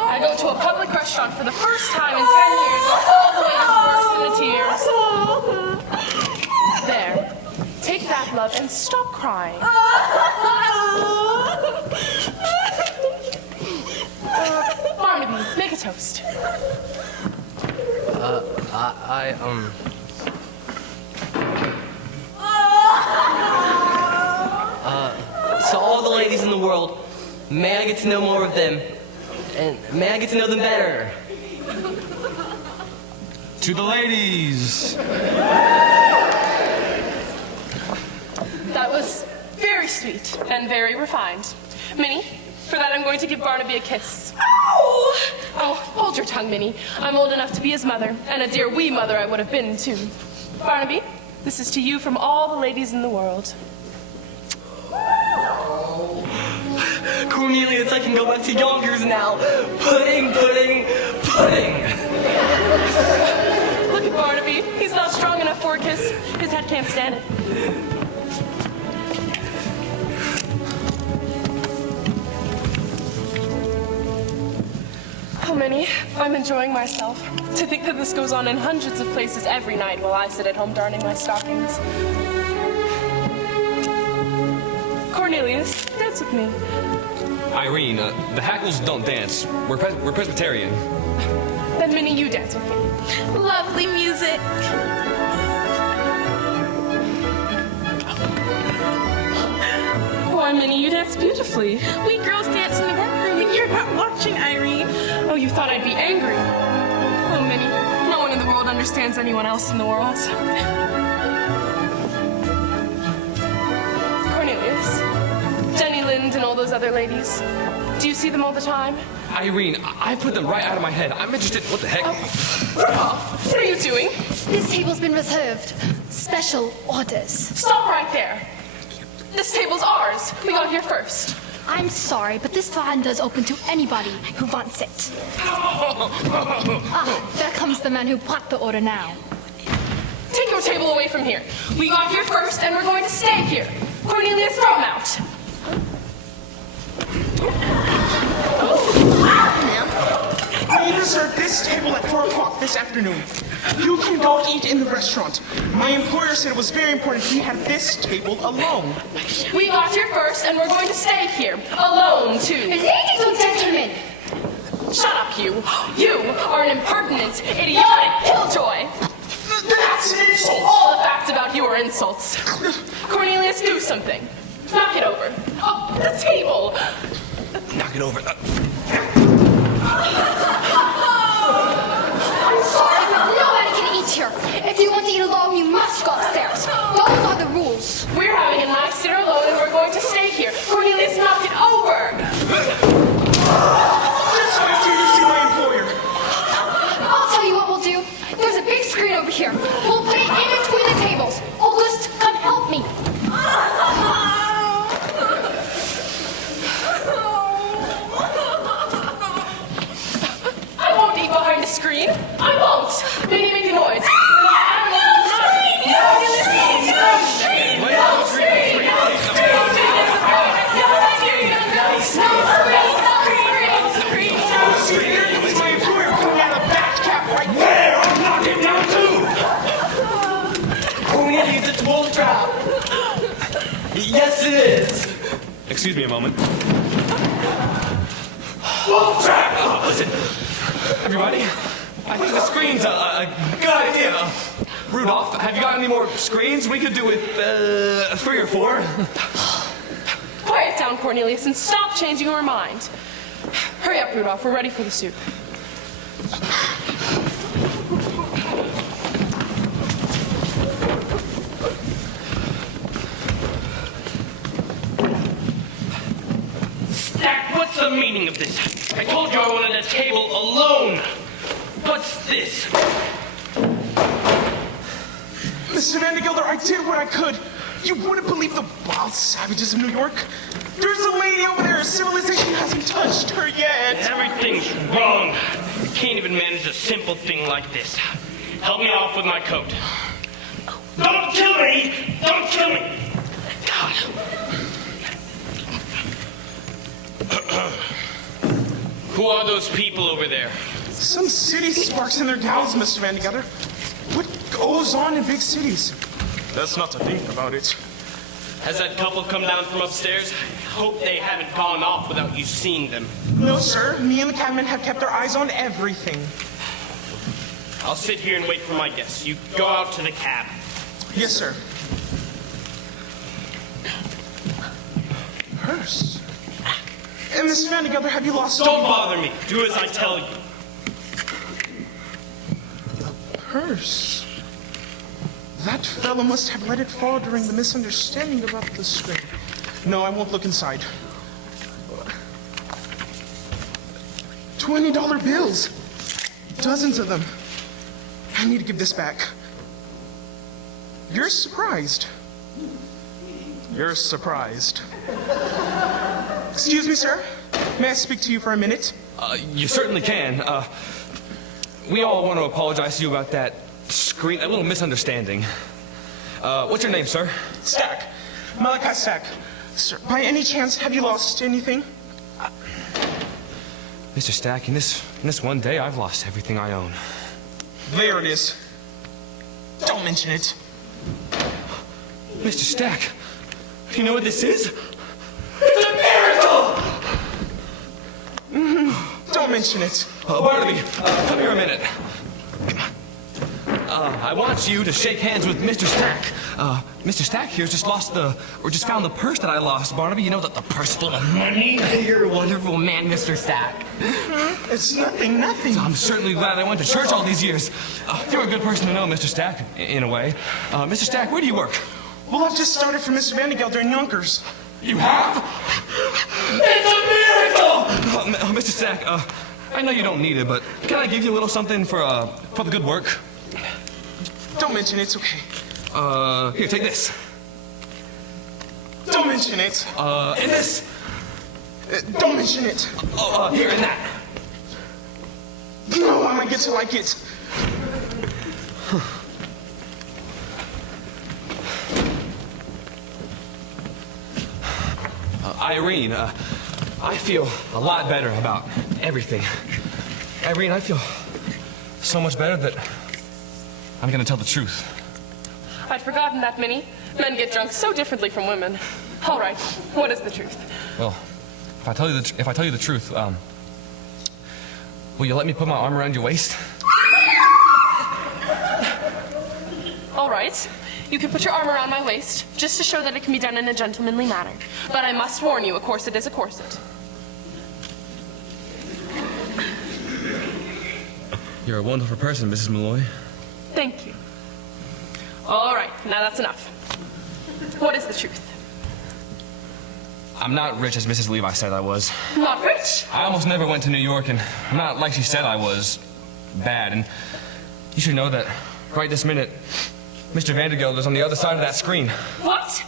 I go to a public restaurant for the first time in 10 years, and all the waiters burst into tears. There. Take that, love, and stop crying. Barnaby, make a toast. So all the ladies in the world, may I get to know more of them? And may I get to know them better? To the ladies! That was very sweet and very refined. Minnie, for that I'm going to give Barnaby a kiss. Oh, hold your tongue, Minnie. I'm old enough to be his mother, and a dear wee mother I would have been, too. Barnaby, this is to you from all the ladies in the world. Cornelius, I can go back to Yonkers now. Pudding, pudding, pudding. Look at Barnaby. He's not strong enough for a kiss. His head can't stand it. Oh, Minnie, I'm enjoying myself. To think that this goes on in hundreds of places every night while I sit at home darning my stockings. Cornelius, dance with me. Irene, the Hackles don't dance. We're Presbyterian. Then, Minnie, you dance with me. Lovely music. Why, Minnie, you dance beautifully. We girls dance in the workroom and you're not watching, Irene. Oh, you thought I'd be angry. Oh, Minnie, no one in the world understands anyone else in the world. Cornelius, Jenny Lind and all those other ladies. Do you see them all the time? Irene, I put them right out of my head. I'm interested. What the heck? Rudolph, what are you doing? This table's been reserved. Special orders. Stop right there. This table's ours. We got here first. I'm sorry, but this veranda's open to anybody who wants it. There comes the man who brought the order now. Take your table away from here. We got here first, and we're going to stay here. Cornelius, throw him out. Ma'am, we reserved this table at 4 o'clock this afternoon. You can go eat in the restaurant. My employer said it was very important we have this table alone. We got here first, and we're going to stay here. Alone, too. Ladies and gentlemen! Shut up, you. You are an impertinent, idiotic killjoy. That's an insult. All the facts about you are insults. Cornelius, do something. Knock it over. Oh, the table. Knock it over. I'm sorry, nobody can eat here. If you want to eat alone, you must go upstairs. Those are the rules. We're having a nice dinner alone, and we're going to stay here. Cornelius, knock it over. Just wait till you see my employer. I'll tell you what we'll do. There's a big screen over here. We'll put it in between the tables. August, come help me. I won't eat behind the screen. I won't. Minnie, make a noise. My employer coming out of the back cap right there. I'll knock him down too. Cornelius, it's wolf trap. Yes, it is. Excuse me a moment. Wolf trap. Listen, everybody, I think the screen's a good idea. Rudolph, have you got any more screens? We could do with 3 or 4. Quiet down, Cornelius, and stop changing your mind. Hurry up, Rudolph. We're ready for the soup. Stack, what's the meaning of this? I told you I wanted a table alone. What's this? Mr. Van de Gelder, I did what I could. You wouldn't believe the wild savages of New York. There's a lady over there. Civilization hasn't touched her yet. Everything's wrong. I can't even manage a simple thing like this. Help me off with my coat. Don't kill me! Don't kill me! God. Who are those people over there? Some city sparks in their gals, Mr. Van de Gelder. What goes on in big cities? That's not to think about it. Has that couple come down from upstairs? I hope they haven't gone off without you seeing them. No, sir. Me and the cabman have kept our eyes on everything. I'll sit here and wait for my guests. You go out to the cab. Yes, sir. Purse. And Mr. Van de Gelder, have you lost... Don't bother me. Do as I tell you. Purse. That fellow must have let it fall during the misunderstanding about the screen. No, I won't look inside. $20 bills. Dozens of them. I need to give this back. You're surprised. You're surprised. Excuse me, sir. May I speak to you for a minute? You certainly can. We all want to apologize to you about that screen, that little misunderstanding. What's your name, sir? Stack. Malachi Stack. Sir, by any chance, have you lost anything? Mr. Stack, in this one day, I've lost everything I own. There it is. Don't mention it. Mr. Stack, you know what this is? It's a miracle! Don't mention it. Barnaby, come here a minute. I want you to shake hands with Mr. Stack. Mr. Stack here's just found the purse that I lost. Barnaby, you know that the purse full of money? You're a wonderful man, Mr. Stack. It's nothing. I'm certainly glad I went to church all these years. You're a good person to know, Mr. Stack, in a way. Mr. Stack, where do you work? Well, I've just started for Mr. Van de Gelder in Yonkers. You have? It's a miracle! Mr. Stack, I know you don't need it, but can I give you a little something for the good work? Don't mention it, it's okay. Here, take this. Don't mention it. And this. Don't mention it. Here, and that. No, I might get to like it. Irene, I feel a lot better about everything. Irene, I feel so much better that I'm gonna tell the truth. I'd forgotten that, Minnie. Men get drunk so differently from women. All right, what is the truth? Well, if I tell you the truth, will you let me put my arm around your waist? All right. You can put your arm around my waist, just to show that it can be done in a gentlemanly manner. But I must warn you, a corset is a corset. You're a wonderful person, Mrs. Malloy. Thank you. All right, now that's enough. What is the truth? I'm not rich as Mrs. Levi said I was. Not rich? I almost never went to New York, and I'm not like she said I was bad. And you should know that right this minute, Mr. Van de Gelder's on the other side of that screen. What?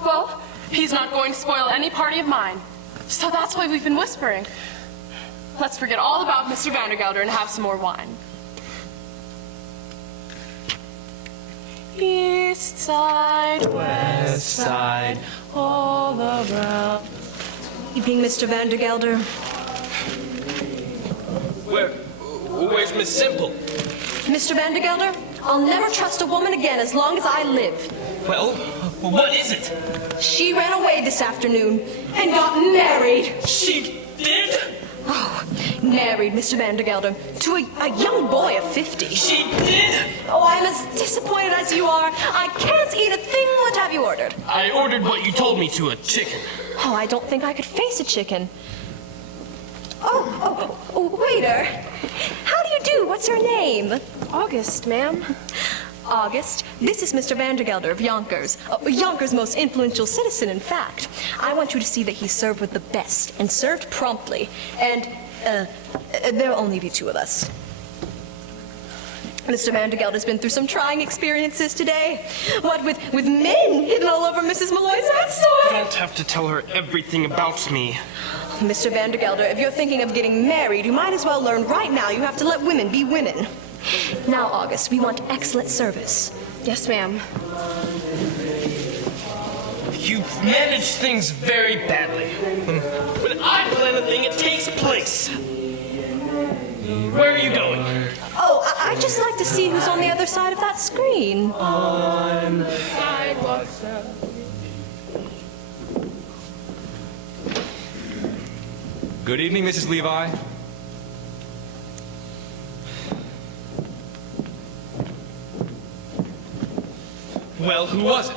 Well, he's not going to spoil any party of mine. So that's why we've been whispering. Let's forget all about Mr. Van de Gelder and have some more wine. East side, west side, all around. Evening, Mr. Van de Gelder. Where's Miss Simple? Mr. Van de Gelder, I'll never trust a woman again as long as I live. Well, what is it? She ran away this afternoon and got married. She did? Oh, married Mr. Vandergelder to a young boy of 50. She did? Oh, I'm as disappointed as you are. I can't eat a thing. What have you ordered? I ordered what you told me to, a chicken. Oh, I don't think I could face a chicken. Oh, waiter. How do you do? What's your name? August, ma'am. August, this is Mr. Vandergelder of Yonkers. Yonkers' most influential citizen, in fact. I want you to see that he's served with the best and served promptly. And, there'll only be 2 of us. Mr. Vandergelder's been through some trying experiences today. What with men hidden all over Mrs. Malloy's backstory. You don't have to tell her everything about me. Mr. Vandergelder, if you're thinking of getting married, you might as well learn right now you have to let women be women. Now, August, we want excellent service. Yes, ma'am. You've managed things very badly. When I plan a thing, it takes place. Where are you going? Oh, I'd just like to see who's on the other side of that screen. On the sidewalk. Good evening, Mrs. Levi. Well, who was it?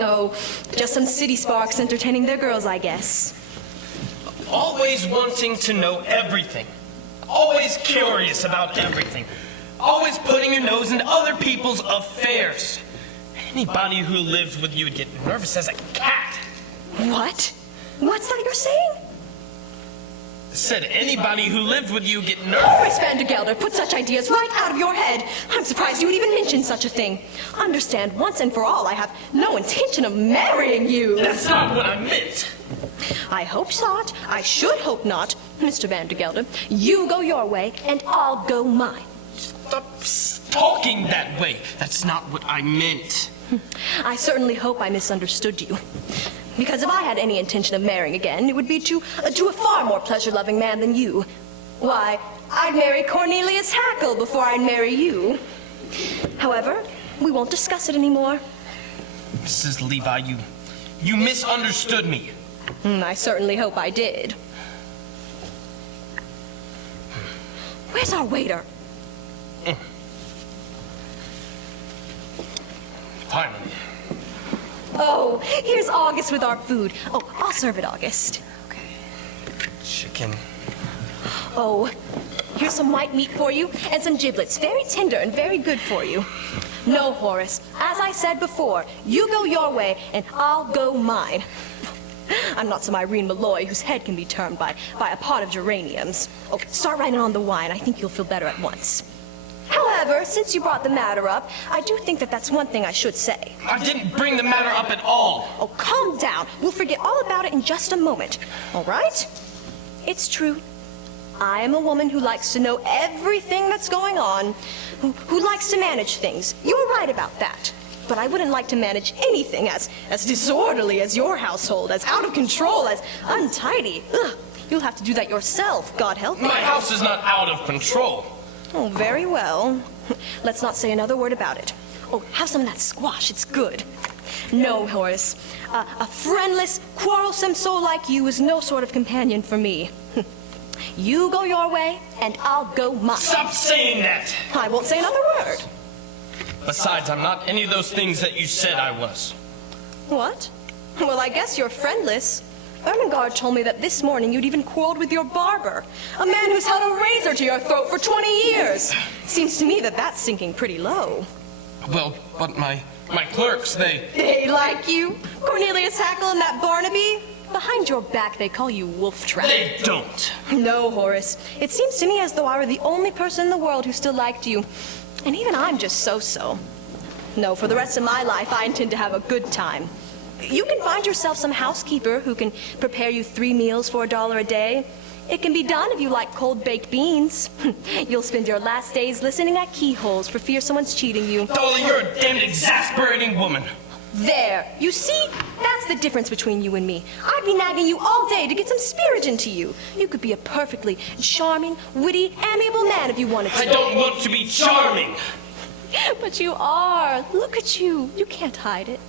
Oh, just some city sparks entertaining their girls, I guess. Always wanting to know everything. Always curious about everything. Always putting your nose in other people's affairs. Anybody who lived with you would get nervous as a cat. What? What's that you're saying? Said anybody who lived with you get nervous. Horace Vandergelder, put such ideas right out of your head. I'm surprised you would even mention such a thing. Understand, once and for all, I have no intention of marrying you. That's not what I meant. I hope not. I should hope not. Mr. Vandergelder, you go your way, and I'll go mine. Stop talking that way. That's not what I meant. I certainly hope I misunderstood you. Because if I had any intention of marrying again, it would be to a far more pleasure-loving man than you. Why, I'd marry Cornelius Hackle before I'd marry you. However, we won't discuss it anymore. Mrs. Levi, you misunderstood me. I certainly hope I did. Where's our waiter? Finally. Oh, here's August with our food. Oh, I'll serve it, August. Chicken. Oh, here's some white meat for you and some giblets. Very tender and very good for you. No, Horace. As I said before, you go your way and I'll go mine. I'm not some Irene Malloy whose head can be turned by a pot of geraniums. Oh, start writing on the wine. I think you'll feel better at once. However, since you brought the matter up, I do think that's one thing I should say. I didn't bring the matter up at all. Oh, calm down. We'll forget all about it in just a moment. All right? It's true. I am a woman who likes to know everything that's going on, who likes to manage things. You're right about that. But I wouldn't like to manage anything as disorderly as your household, as out of control, as untidy. Ugh, you'll have to do that yourself, God help me. My house is not out of control. Oh, very well. Let's not say another word about it. Oh, have some of that squash. It's good. No, Horace. A friendless, quarrelsome soul like you is no sort of companion for me. You go your way, and I'll go mine. Stop saying that! I won't say another word. Besides, I'm not any of those things that you said I was. What? Well, I guess you're friendless. Ermengarde told me that this morning you'd even quarreled with your barber, a man who's held a razor to your throat for 20 years. Seems to me that's sinking pretty low. Well, but my clerks, They like you? Cornelius Hackle and that Barnaby? Behind your back, they call you Wolf Trap. They don't. No, Horace. It seems to me as though I were the only person in the world who still liked you. And even I'm just so-so. No, for the rest of my life, I intend to have a good time. You can find yourself some housekeeper who can prepare you 3 meals for $1 a day. It can be done if you like cold baked beans. You'll spend your last days listening at keyholes for fear someone's cheating you. Dolly, you're a damned exasperating woman. There. You see? That's the difference between you and me. I'd be nagging you all day to get some spirit into you. You could be a perfectly charming, witty, amiable man if you wanted to. I don't want to be charming. But you are. Look at you. You can't hide it.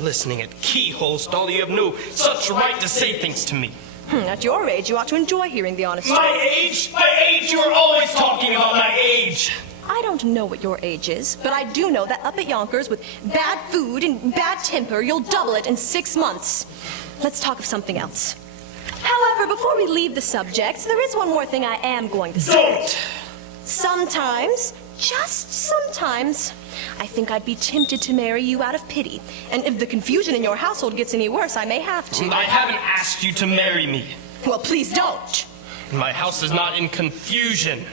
Listening at keyholes, Dolly, you have no such right to say things to me. At your age, you ought to enjoy hearing the honest truth. My age? My age? You are always talking about my age. I don't know what your age is, but I do know that up at Yonkers, with bad food and bad temper, you'll double it in 6 months. Let's talk of something else. However, before we leave the subject, there is one more thing I am going to say. Don't! Sometimes, just sometimes, I think I'd be tempted to marry you out of pity. And if the confusion in your household gets any worse, I may have to. I haven't asked you to marry me. Well, please don't. My house is not in confusion.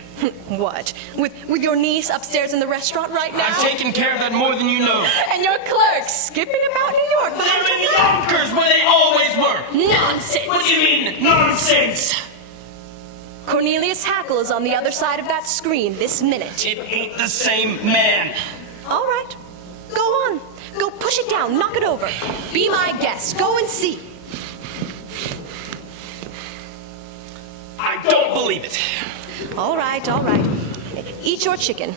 What? With your niece upstairs in the restaurant right now? I've taken care of that more than you know. And your clerks skipping about New York. They're in Yonkers, where they always were. Nonsense! What do you mean, nonsense? Cornelius Hackle is on the other side of that screen this minute. It ain't the same man. All right. Go on. Go push it down. Knock it over. Be my guest. Go and see. I don't believe it. All right, all right. Eat your chicken.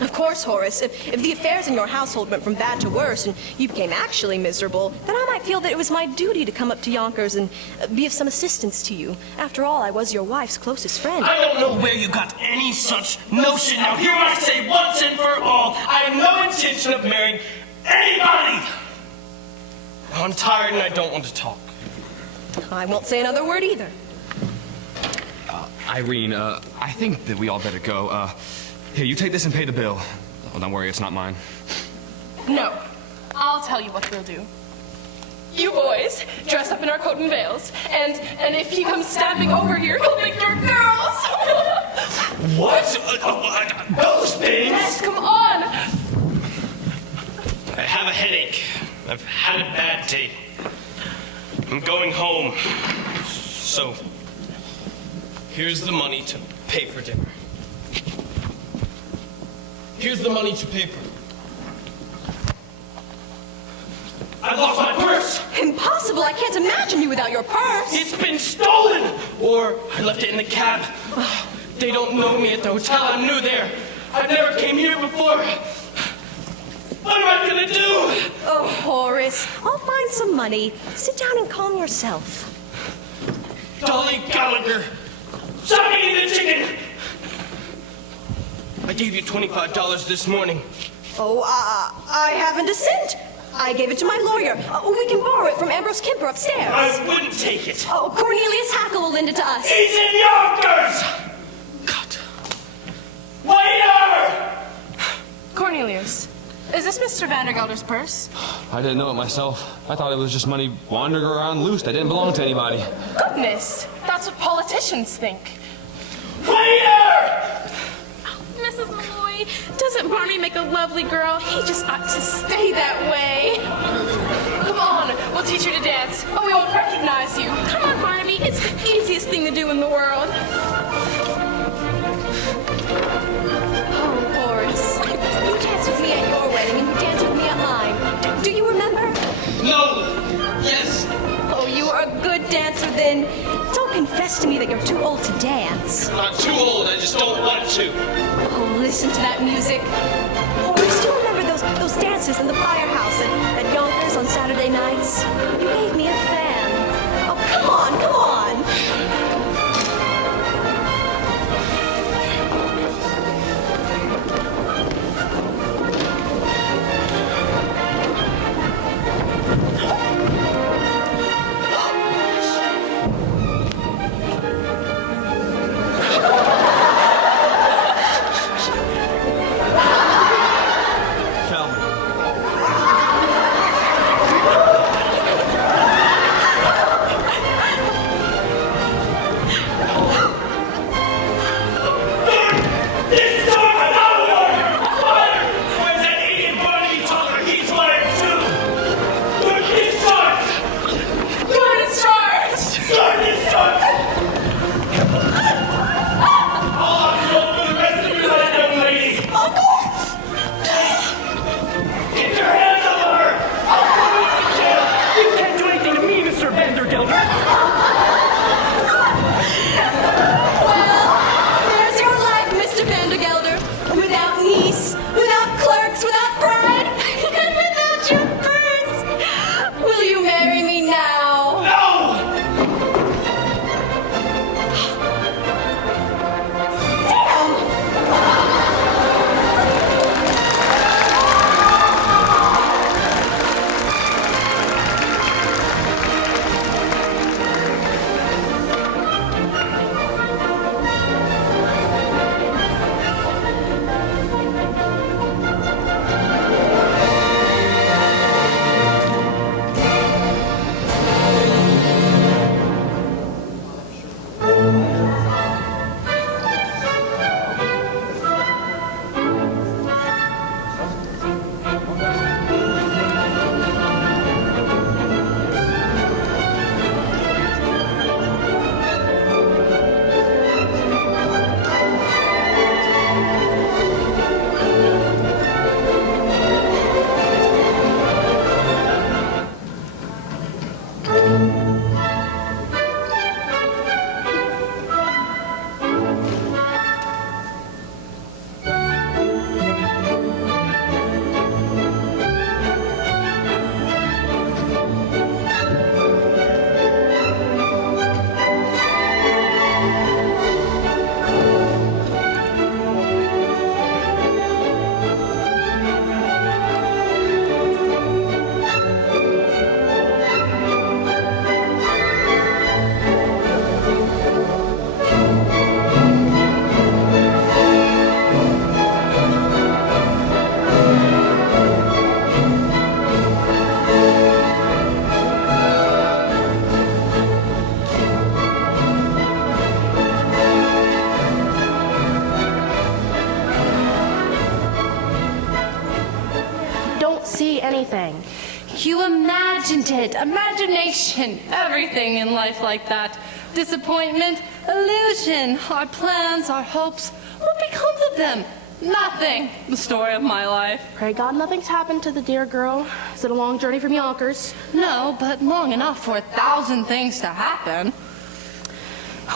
Of course, Horace, if the affairs in your household went from bad to worse and you became actually miserable, then I might feel that it was my duty to come up to Yonkers and be of some assistance to you. After all, I was your wife's closest friend. I don't know where you got any such notion. Now, here I say once and for all, I have no intention of marrying anybody. I'm tired and I don't want to talk. I won't say another word either. Irene, I think that we all better go. Here, you take this and pay the bill. Oh, don't worry, it's not mine. No. I'll tell you what we'll do. You boys dress up in our coat and veils, and if he comes stamping over here, he'll think you're girls. What? Those things? Yes, come on. I have a headache. I've had a bad day. I'm going home. So, here's the money to pay for dinner. Here's the money to pay for. I lost my purse! Impossible! I can't imagine you without your purse! It's been stolen! Or I left it in the cab. They don't know me at the hotel. I'm new there. I've never came here before. What am I gonna do? Oh, Horace, I'll find some money. Sit down and calm yourself. Dolly Gallagher, stop eating the chicken! I gave you $25 this morning. Oh, I haven't a cent. I gave it to my lawyer. We can borrow it from Ambrose Kemper upstairs. I wouldn't take it. Oh, Cornelius Hackle will lend it to us. He's in Yonkers! God. Waiter! Cornelius, is this Mr. Vandergelder's purse? I didn't know it myself. I thought it was just money wandering around loose that didn't belong to anybody. Goodness, that's what politicians think. Waiter! Mrs. Malloy, doesn't Barney make a lovely girl? He just ought to stay that way. Come on, we'll teach you to dance. Oh, we won't recognize you. Come on, Barnaby, it's the easiest thing to do in the world. Oh, Horace, you danced with me at your wedding and you danced with me at mine. Do you remember? No! Yes! Oh, you are a good dancer then. Don't confess to me that you're too old to dance. I'm not too old, I just don't want to. Oh, listen to that music. Horace, do you remember those dances in the firehouse at Yonkers on Saturday nights? You gave me a fan. Oh, come on, come on. anything. You imagined it. Imagination. Everything in life like that. Disappointment, illusion, our plans, our hopes. What becomes of them? Nothing. The story of my life. Pray God nothing's happened to the dear girl. Is it a long journey from Yonkers? No, but long enough for 1,000 things to happen.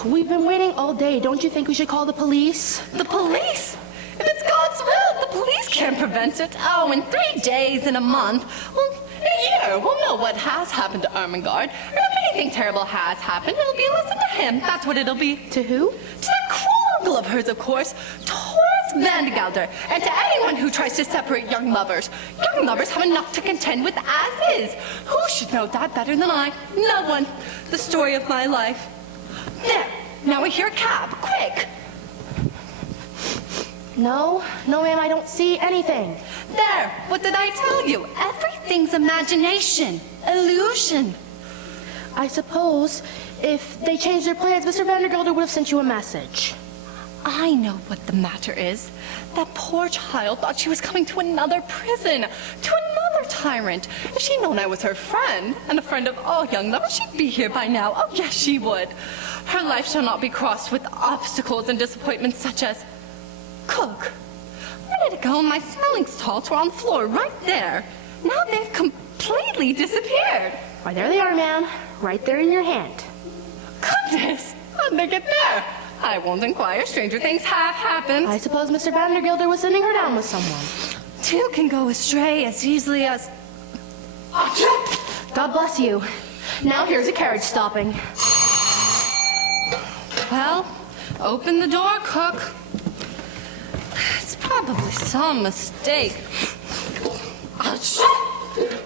We've been waiting all day. Don't you think we should call the police? The police? If it's God's will, the police can't prevent it. Oh, in 3 days, in a month, well, a year, we'll know what has happened to Ermengarde. Or if anything terrible has happened, it'll be a lesson to him. That's what it'll be. To who? To that cruel uncle of hers, of course. To Horace Vandegelder. And to anyone who tries to separate young lovers. Young lovers have enough to contend with as is. Who should know that better than I? No one. The story of my life. There. Now we hear a cab. Quick. No, ma'am, I don't see anything. There. What did I tell you? Everything's imagination. Illusion. I suppose if they changed their plans, Mr. Vandergelder would have sent you a message. I know what the matter is. That poor child thought she was coming to another prison, to another tyrant. If she'd known I was her friend, and a friend of all young lovers, she'd be here by now. Oh, yes, she would. Her life shall not be crossed with obstacles and disappointments such as... Cook, where did it go? My smelling salts were on the floor, right there. Now they've completely disappeared. Why, there they are, ma'am. Right there in your hand. Goodness, how'd they get there? I won't inquire. Stranger things have happened. I suppose Mr. Vandergelder was sending her down with someone. Two can go astray as easily as... God bless you. Now here's a carriage stopping. Well, open the door, Cook. It's probably some mistake.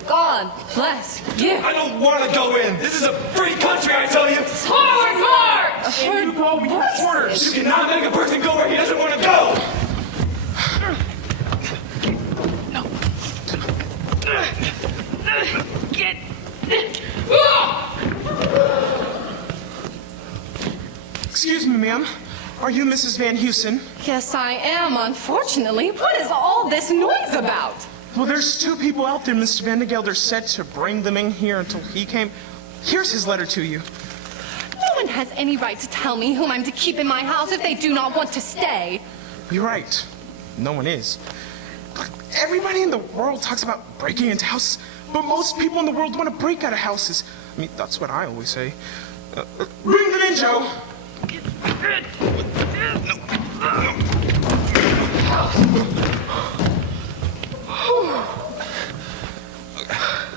God bless you. I don't want to go in. This is a free country, I tell you. Forward march! If you go, we have orders. You cannot make a person go where he doesn't want to go. Get. Excuse me, ma'am. Are you Mrs. Van Heusen? Yes, I am, unfortunately. What is all this noise about? Well, there's 2 people out there Mr. Vandegelder said to bring them in here until he came. Here's his letter to you. No one has any right to tell me whom I'm to keep in my house if they do not want to stay. You're right. No one is. Everybody in the world talks about breaking into houses, but most people in the world want to break out of houses. I mean, that's what I always say. Bring them in, Joe.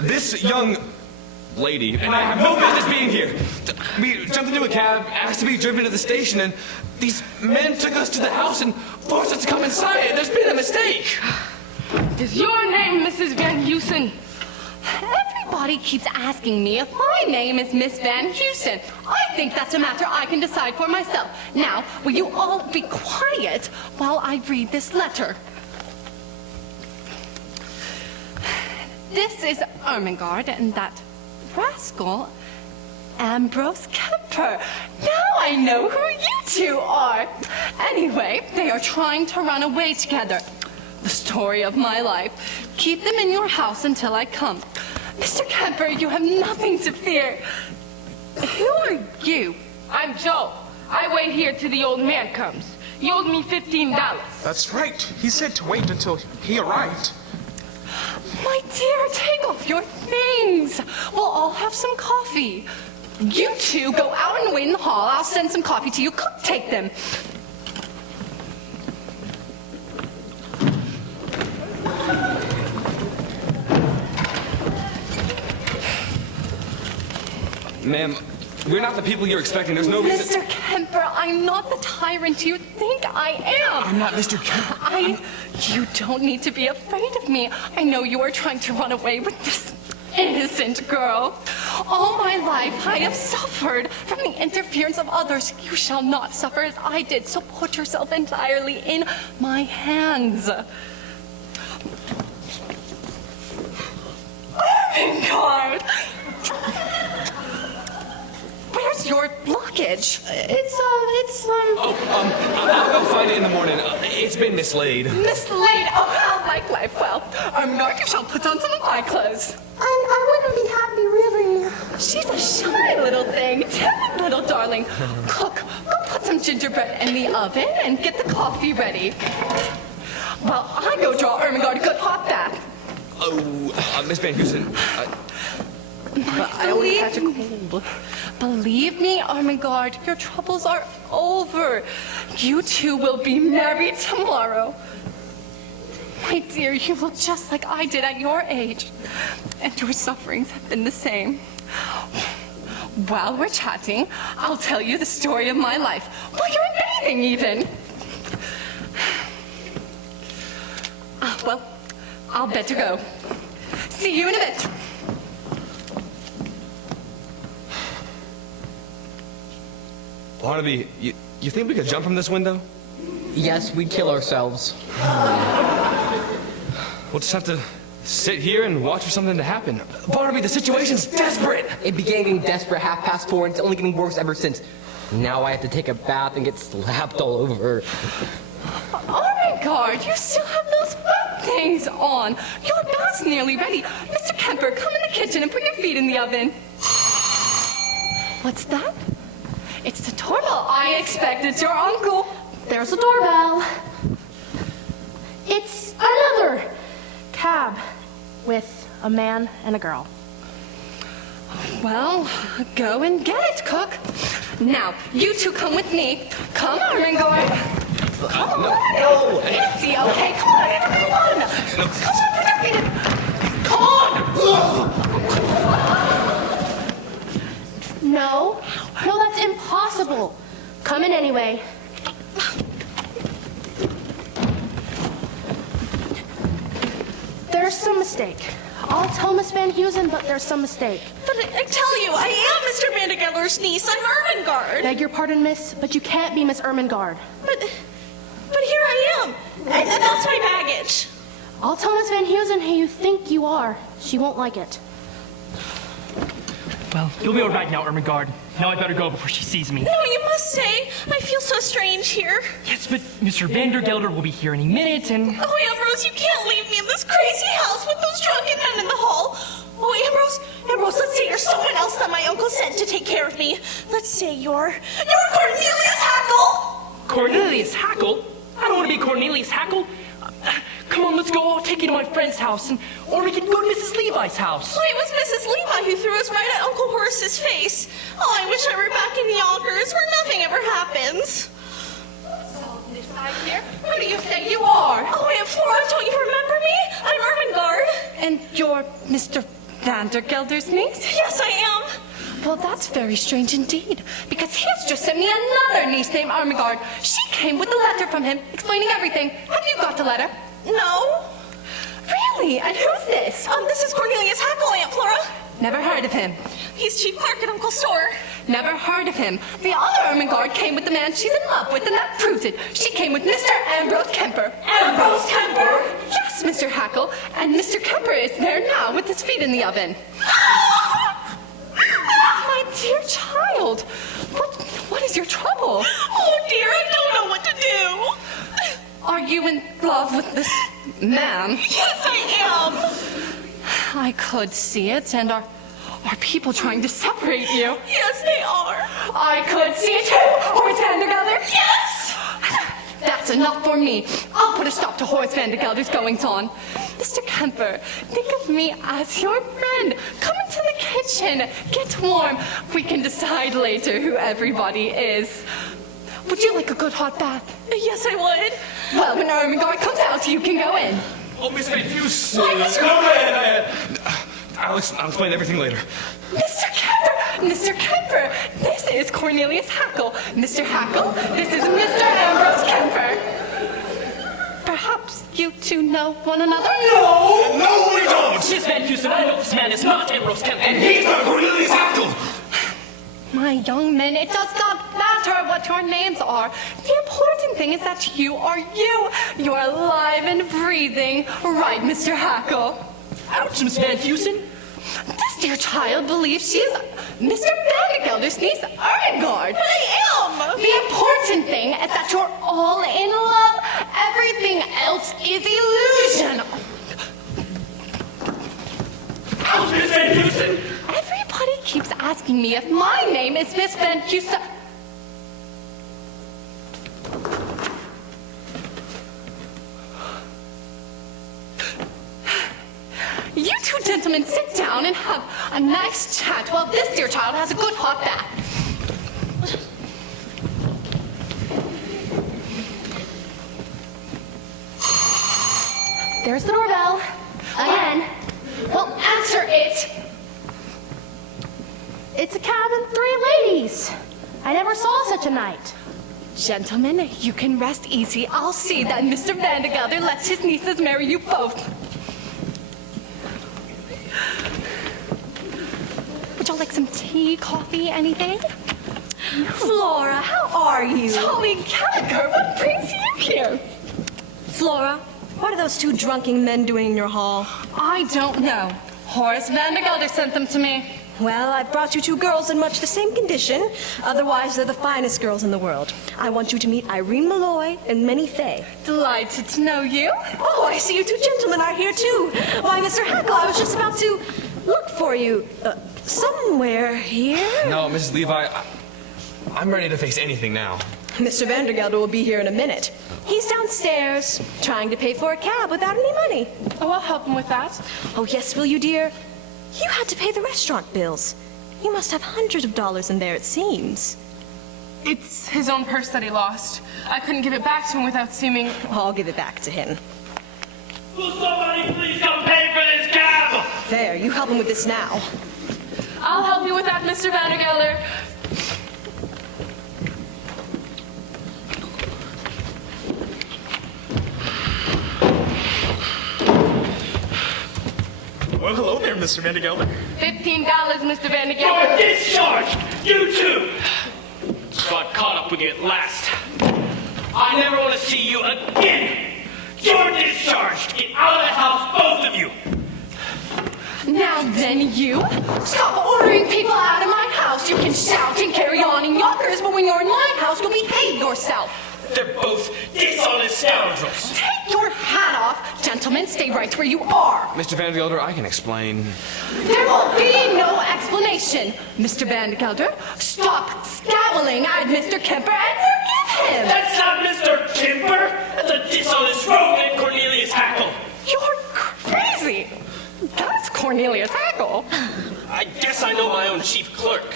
This young lady and I have no business being here. We jumped into a cab, asked to be driven to the station, and these men took us to the house and forced us to come inside. There's been a mistake. Is your name Mrs. Van Heusen? Everybody keeps asking me if my name is Miss Van Heusen. I think that's a matter I can decide for myself. Now, will you all be quiet while I read this letter? This is Ermengarde and that rascal, Ambrose Kemper. Now I know who you 2 are. Anyway, they are trying to run away together. The story of my life. Keep them in your house until I come. Mr. Kemper, you have nothing to fear. Who are you? I'm Joe. I wait here till the old man comes. He owed me $15. That's right. He said to wait until he arrived. My dear, take off your things. We'll all have some coffee. You 2 go out and wait in the hall. I'll send some coffee to you. Cook, take them. Ma'am, we're not the people you're expecting. There's no reason... Mr. Kemper, I'm not the tyrant you think I am. I'm not Mr. Kemper. You don't need to be afraid of me. I know you are trying to run away with this innocent girl. All my life I have suffered from the interference of others. You shall not suffer as I did, so put yourself entirely in my hands. Ermengarde! Where's your luggage? I'll go find it in the morning. It's It's been mislaid. Mislaid? Oh, how like life. Well, Ermengarde, you shall put on some of my clothes. I wouldn't be happy, really. She's a shy little thing, timid little darling. Cook, go put some gingerbread in the oven and get the coffee ready. While I go draw Ermengarde a good hot bath. Oh, Miss Van Heusen. I always catch a cold. Believe me, Ermengarde, your troubles are over. You two will be married tomorrow. My dear, you look just like I did at your age. And your sufferings have been the same. While we're chatting, I'll tell you the story of my life. While you're bathing, even. Well, I'll better go. See you in a bit. Barnaby, you think we could jump from this window? Yes, we'd kill ourselves. We'll just have to sit here and watch for something to happen. Barnaby, the situation's desperate! It began getting desperate 4:30, and it's only getting worse ever since. Now I have to take a bath and get slapped all over. Ermengarde, you still have those wet things on. Your bath's nearly ready. Mr. Kemper, come in the kitchen and put your feet in the oven. What's that? It's the doorbell. I expect it's your uncle. There's the doorbell. It's another cab with a man and a girl. Well, go and get it, Cook. Now, you two come with me. Come, Ermengarde. Come on. No. Easy, okay? Come on, everyone. Come on, put your feet in. Come on. No, that's impossible. Come in anyway. There's some mistake. I'll tell Miss Van Heusen, but there's some mistake. But I tell you, I am Mr. Vandergelder's niece. I'm Ermengarde. Beg your pardon, miss, but you can't be Miss Ermengarde. But here I am. And that's my baggage. I'll tell Miss Van Heusen who you think you are. She won't like it. Well, you'll be all right now, Ermengarde. Now I better go before she sees me. No, you must stay. I feel so strange here. Yes, but Mr. Vandergelder will be here any minute, and... Oh, Ambrose, you can't leave me in this crazy house with those drunken men in the hall. Oh, Ambrose, let's say you're someone else that my uncle sent to take care of me. Let's say you're Cornelius Hackle. Cornelius Hackle? I don't want to be Cornelius Hackle. Come on, let's go. I'll take you to my friend's house, or we can go to Mrs. Levi's house. Oh, it was Mrs. Levi who threw us right at Uncle Horace's face. Oh, I wish I were back in Yonkers where nothing ever happens. So, this side here, who do you say you are? Oh, Aunt Flora, don't you remember me? I'm Ermengarde. And you're Mr. Vandergelder's niece? Yes, I am. Well, that's very strange indeed, because he has just sent me another niece named Ermengarde. She came with a letter from him explaining everything. Have you got the letter? No. Really? And who's this? This is Cornelius Hackle, Aunt Flora. Never heard of him. He's chief clerk at Uncle's store. Never heard of him. The other Ermengarde came with the man she's in love with, and that proves it. She came with Mr. Ambrose Kemper. Ambrose Kemper? Yes, Mr. Hackle. And Mr. Kemper is there now with his feet in the oven. My dear child, what is your trouble? Oh dear, I don't know what to do. Are you in love with this man? Yes, I am. I could see it, and are people trying to separate you? Yes, they are. I could see it too. Horace Vandergelder? Yes! That's enough for me. I'll put a stop to Horace Vandergelder's goings-on. Mr. Kemper, think of me as your friend. Come into the kitchen. Get warm. We can decide later who everybody is. Would you like a good hot bath? Yes, I would. Well, when Ermengarde comes out, you can go in. Oh, Miss Van Heusen. Go ahead. I'll explain everything later. Mr. Kemper, this is Cornelius Hackle. Mr. Hackle, this is Mr. Ambrose Kemper. Perhaps you two know one another? No, we don't. Miss Van Heusen, I know this man is not Ambrose Kemper. And he's not Cornelius Hackle. My young men, it does not matter what your names are. The important thing is that you are you. You're alive and breathing. Right, Mr. Hackle? Ouch, Miss Van Heusen. This dear child believes she is Mr. Vandergelder's niece, Ermengarde. But I am. The important thing is that you're all in love. Every asking me if my name is Miss Van Heusen. You two gentlemen sit down and have a nice chat while this dear child has a good hot bath. There's the doorbell. Again. Well, answer it. It's a cab and 3 ladies. I never saw such a night. Gentlemen, you can rest easy. I'll see that Mr. Vandergelder lets his nieces marry you both. Would y'all like some tea, coffee, anything? Flora, how are you? Tommy Gallagher, what brings you here? Flora, what are those 2 drunken men doing in your hall? I don't know. Horace Vandergelder sent them to me. Well, I've brought you 2 girls in much the same condition. Otherwise, they're the finest girls in the world. I want you to meet Irene Malloy and Minnie Fay. Delighted to know you. Oh, I see you 2 gentlemen are here, too. Why, Mr. Hackle, I was just about to look for you. Somewhere here? No, Mrs. Levi, I'm ready to face anything now. Mr. Vandergelder will be here in a minute. He's downstairs, trying to pay for a cab without any money. Oh, I'll help him with that. Oh, yes, will you, dear? You had to pay the restaurant bills. You must have hundreds of dollars in there, it seems. It's his own purse that he lost. I couldn't give it back to him without seeming... I'll give it back to him. Will somebody please come pay for this cab? There, you help him with this now. I'll help you with that, Mr. Vandergelder. Well, hello there, Mr. Vandergelder. $15, Mr. Vandergelder. You're discharged! You too! Got caught up with you at last. I never want to see you again! You're discharged! Get out of the house, both of you! Now then, you. Stop ordering people out of my house. You can shout and carry on in Yonkers, but when you're in my house, you'll behave yourself. They're both dishonest scoundrels. Take your hat off. Gentlemen, stay right where you are. Mr. Vandergelder, I can explain. There will be no explanation. Mr. Vandergelder, stop scabbling at Mr. Kemper and forgive him. That's not Mr. Kimber. That's a dishonest rogue named Cornelius Hackle. You're crazy. That's Cornelius Hackle. I guess I know my own chief clerk.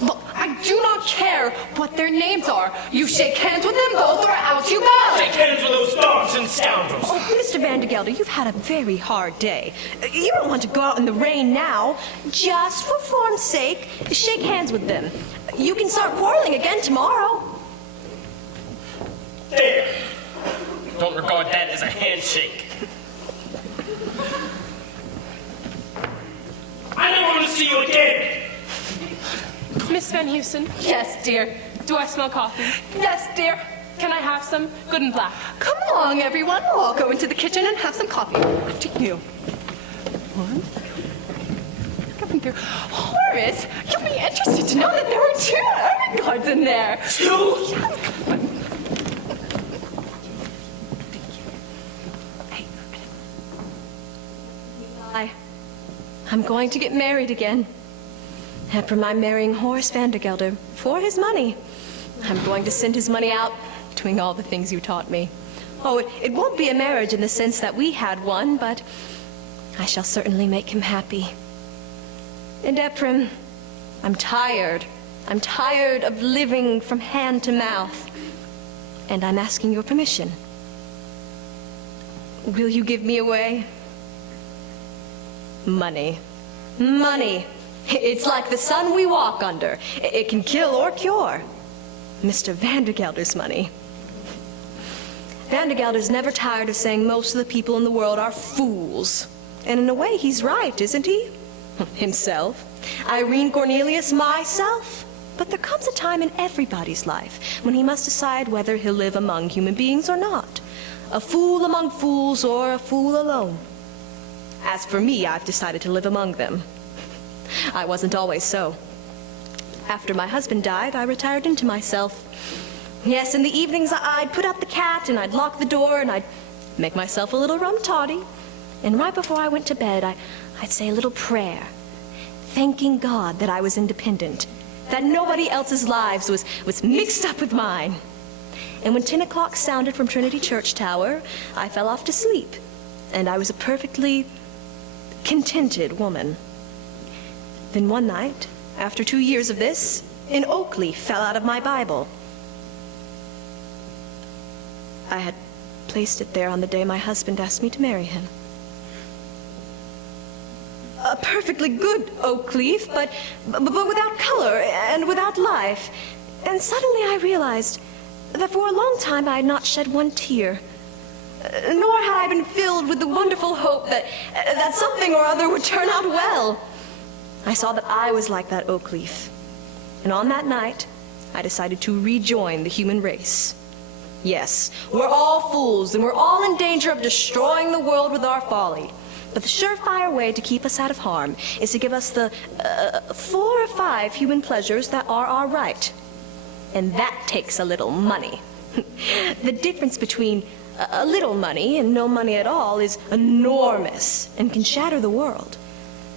Look, I do not care what their names are. You shake hands with them both or out you go. Shake hands with those dogs and scoundrels. Oh, Mr. Vandergelder, you've had a very hard day. You don't want to go out in the rain now. Just for form's sake, shake hands with them. You can start quarreling again tomorrow. There. Don't regard that as a handshake. I never want to see you again. Miss Van Heusen. Yes, dear. Do I smell coffee? Yes, dear. Can I have some? Good and black. Come along, everyone. We'll all go into the kitchen and have some coffee. After you. One. Coming through. Horace, you'll be interested to know that there were 2 Irving guards in there. 2? Yes. I'm going to get married again. After my marrying Horace Vandergelder for his money, I'm going to send his money out doing all the things you taught me. Oh, it won't be a marriage in the sense that we had one, but I shall certainly make him happy. And Ephraim, I'm tired. I'm tired of living from hand to mouth. And I'm asking your permission. Will you give me away? Money. Money. It's like the sun we walk under. It can kill or cure. Mr. Vandergelder's money. Vandergelder's never tired of saying most of the people in the world are fools. And in a way, he's right, isn't he? Himself. Irene Cornelius, myself. But there comes a time in everybody's life when he must decide whether he'll live among human beings or not. A fool among fools or a fool alone. As for me, I've decided to live among them. I wasn't always so. After my husband died, I retired into myself. Yes, in the evenings, I'd put out the cat, and I'd lock the door, and I'd make myself a little rum toddy. And right before I went to bed, I'd say a little prayer. thanking God that I was independent, that nobody else's lives was mixed up with mine. And when 10 o'clock sounded from Trinity Church Tower, I fell off to sleep, and I was a perfectly contented woman. Then one night, after 2 years of this, an oak leaf fell out of my Bible. I had placed it there on the day my husband asked me to marry him. A perfectly good oak leaf, but without color and without life. And suddenly I realized that for a long time I had not shed one tear, nor had I been filled with the wonderful hope that something or other would turn out well. I saw that I was like that oak leaf, and on that night I decided to rejoin the human race. Yes, we're all fools, and we're all in danger of destroying the world with our folly. But the surefire way to keep us out of harm is to give us the 4 or 5 human pleasures that are our right. And that takes a little money. The difference between a little money and no money at all is enormous and can shatter the world.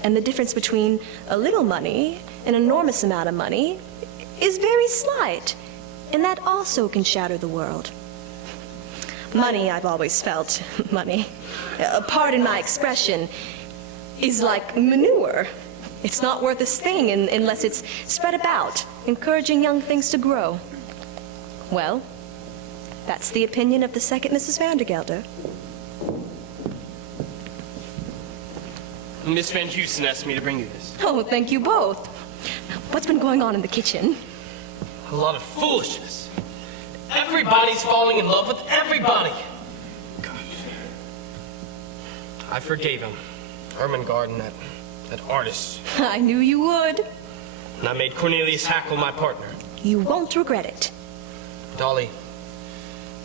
And the difference between a little money and an enormous amount of money is very slight, and that also can shatter the world. Money, I've always felt, money, pardon my expression, is like manure. It's not worth a thing unless it's spread about, encouraging young things to grow. Well, that's the opinion of the second Mrs. Vandergelder. Miss Van Houston asked me to bring you this. Oh, thank you both. What's been going on in the kitchen? A lot of foolishness. Everybody's falling in love with everybody. Gosh. I forgave him. Ermengarde, that artist. I knew you would. And I made Cornelius Hackle my partner. You won't regret it. Dolly,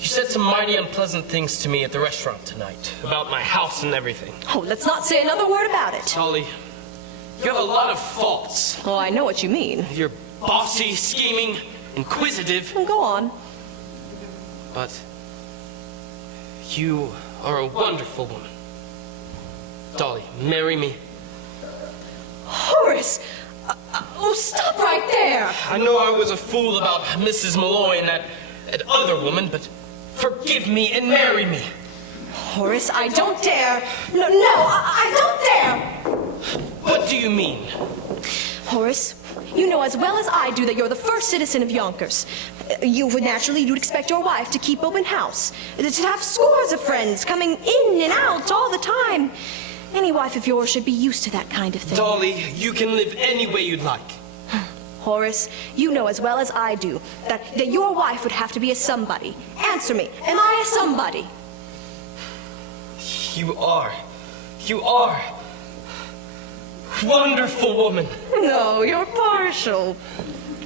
you said some mighty unpleasant things to me at the restaurant tonight. About my house and everything. Oh, let's not say another word about it. Dolly, you have a lot of faults. Oh, I know what you mean. You're bossy, scheming, inquisitive. Go on. But you are a wonderful woman. Dolly, marry me. Horace! Oh, stop right there! I know I was a fool about Mrs. Malloy and that other woman, but forgive me and marry me. Horace, I don't dare. No, I don't dare! What do you mean? Horace, you know as well as I do that you're the first citizen of Yonkers. You'd expect your wife to keep open house, to have scores of friends coming in and out all the time. Any wife of yours should be used to that kind of thing. Dolly, you can live any way you'd like. Horace, you know as well as I do that your wife would have to be a somebody. Answer me, am I a somebody? You are. Wonderful woman. No, you're partial.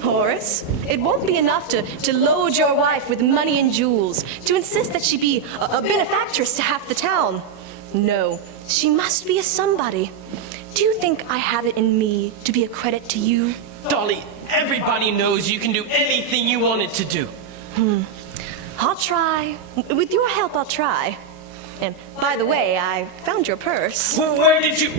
Horace, it won't be enough to load your wife with money and jewels, to insist that she be a benefactress to half the town. No, she must be a somebody. Do you think I have it in me to be a credit to you? Dolly, everybody knows you can do anything you wanted to do. I'll try. With your help, I'll try. And by the way, I found your purse. Well, where did you...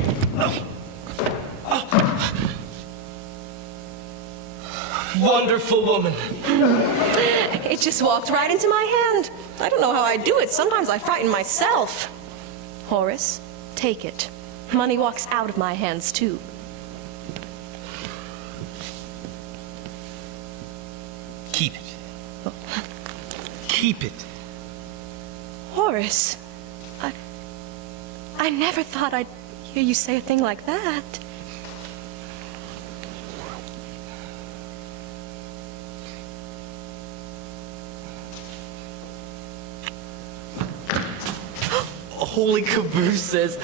Wonderful woman. It just walked right into my hand. I don't know how I do it. Sometimes I frighten myself. Horace, take it. Money walks out of my hands, too. Keep it. Keep it. Horace, I never thought I'd hear you say a thing like that. Holy cabooses.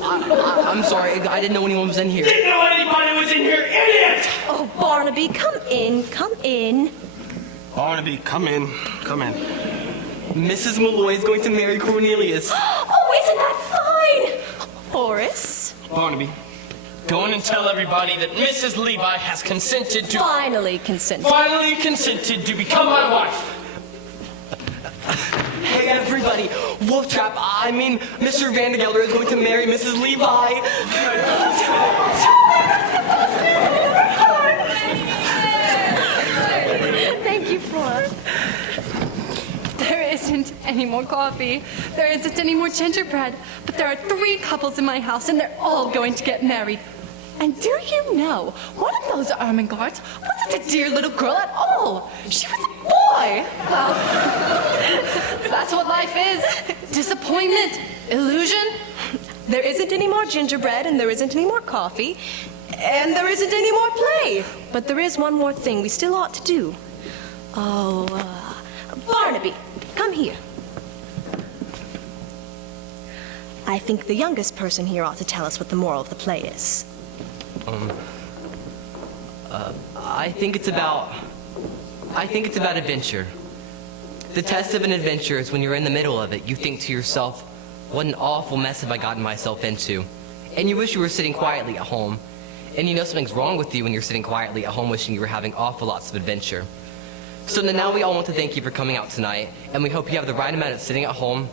I'm sorry, I didn't know anyone was in here. Didn't know anybody was in here, idiot! Oh, Barnaby, come in, come in. Barnaby, come in. Mrs. Malloy is going to marry Cornelius. Oh, isn't that fine? Horace? Barnaby, go in and tell everybody that Mrs. Levi has consented to... Finally consented to become my wife. Hey, everybody. Wolftrap, Mr. Vandergelder is going to marry Mrs. Levi. any more coffee. There isn't any more gingerbread. But there are 3 couples in my house, and they're all going to get married. And do you know, one of those Ermengardes wasn't a dear little girl at all. She was a boy. Well, that's what life is. Disappointment, illusion. There isn't any more gingerbread, and there isn't any more coffee, and there isn't any more play. But there is one more thing we still ought to do. Oh, Barnaby, come here. I think the youngest person here ought to tell us what the moral of the play is. I think it's about adventure. The test of an adventure is when you're in the middle of it, you think to yourself, what an awful mess have I gotten myself into? And you wish you were sitting quietly at home. And you know something's wrong with you when you're sitting quietly at home wishing you were having awful lots of adventure. So now we all want to thank you for coming out tonight, and we hope you have the right amount of sitting at home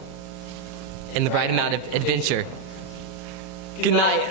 and the right amount of adventure. Good night.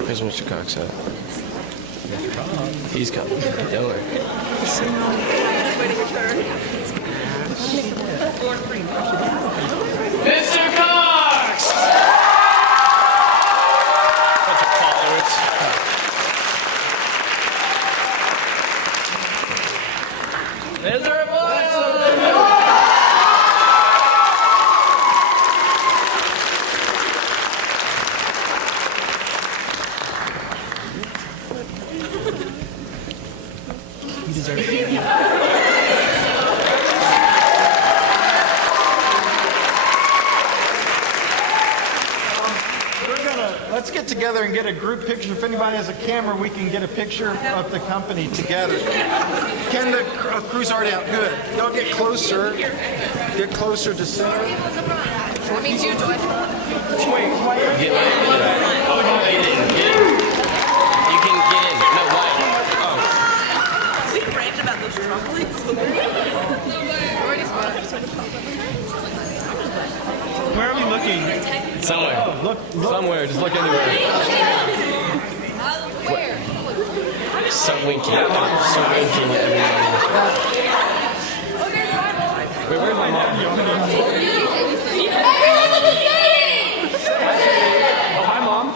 Where's Mr. Cox at? He's coming. Don't worry. Mr. Cox! Bunch of followers. Miserable! You deserve it. Let's get together and get a group picture. If anybody has a camera, we can get a picture of the company together. Ken, the crew's already out. Good. Y'all get closer. Get closer to center. That means you, Joy. Wait. Get in. You can get in. No, why? Oh. We bragged about those chocolates. Where are we looking? Somewhere. Oh, look. Somewhere. Just look anywhere. So winky. So winky at everybody. Wait, where's my mom? Everyone look at the Oh, hi, Mom.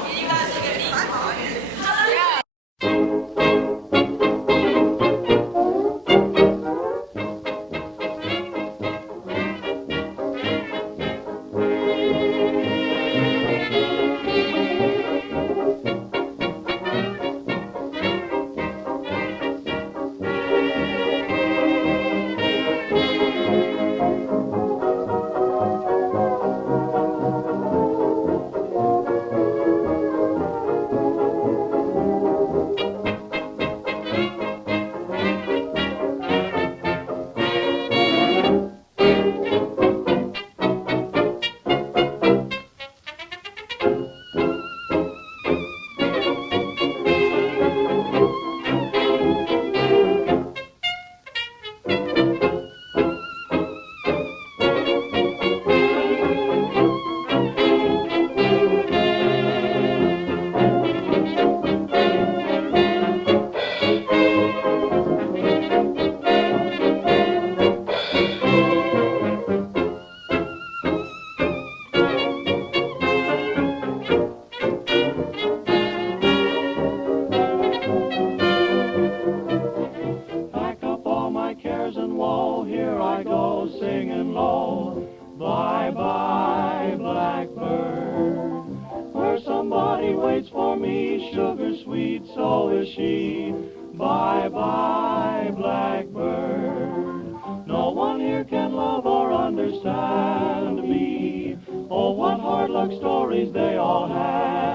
waits for me, sugar sweet, so is she. Bye-bye, blackbird. No one here can love or understand me. Oh, what hard luck stories they all have.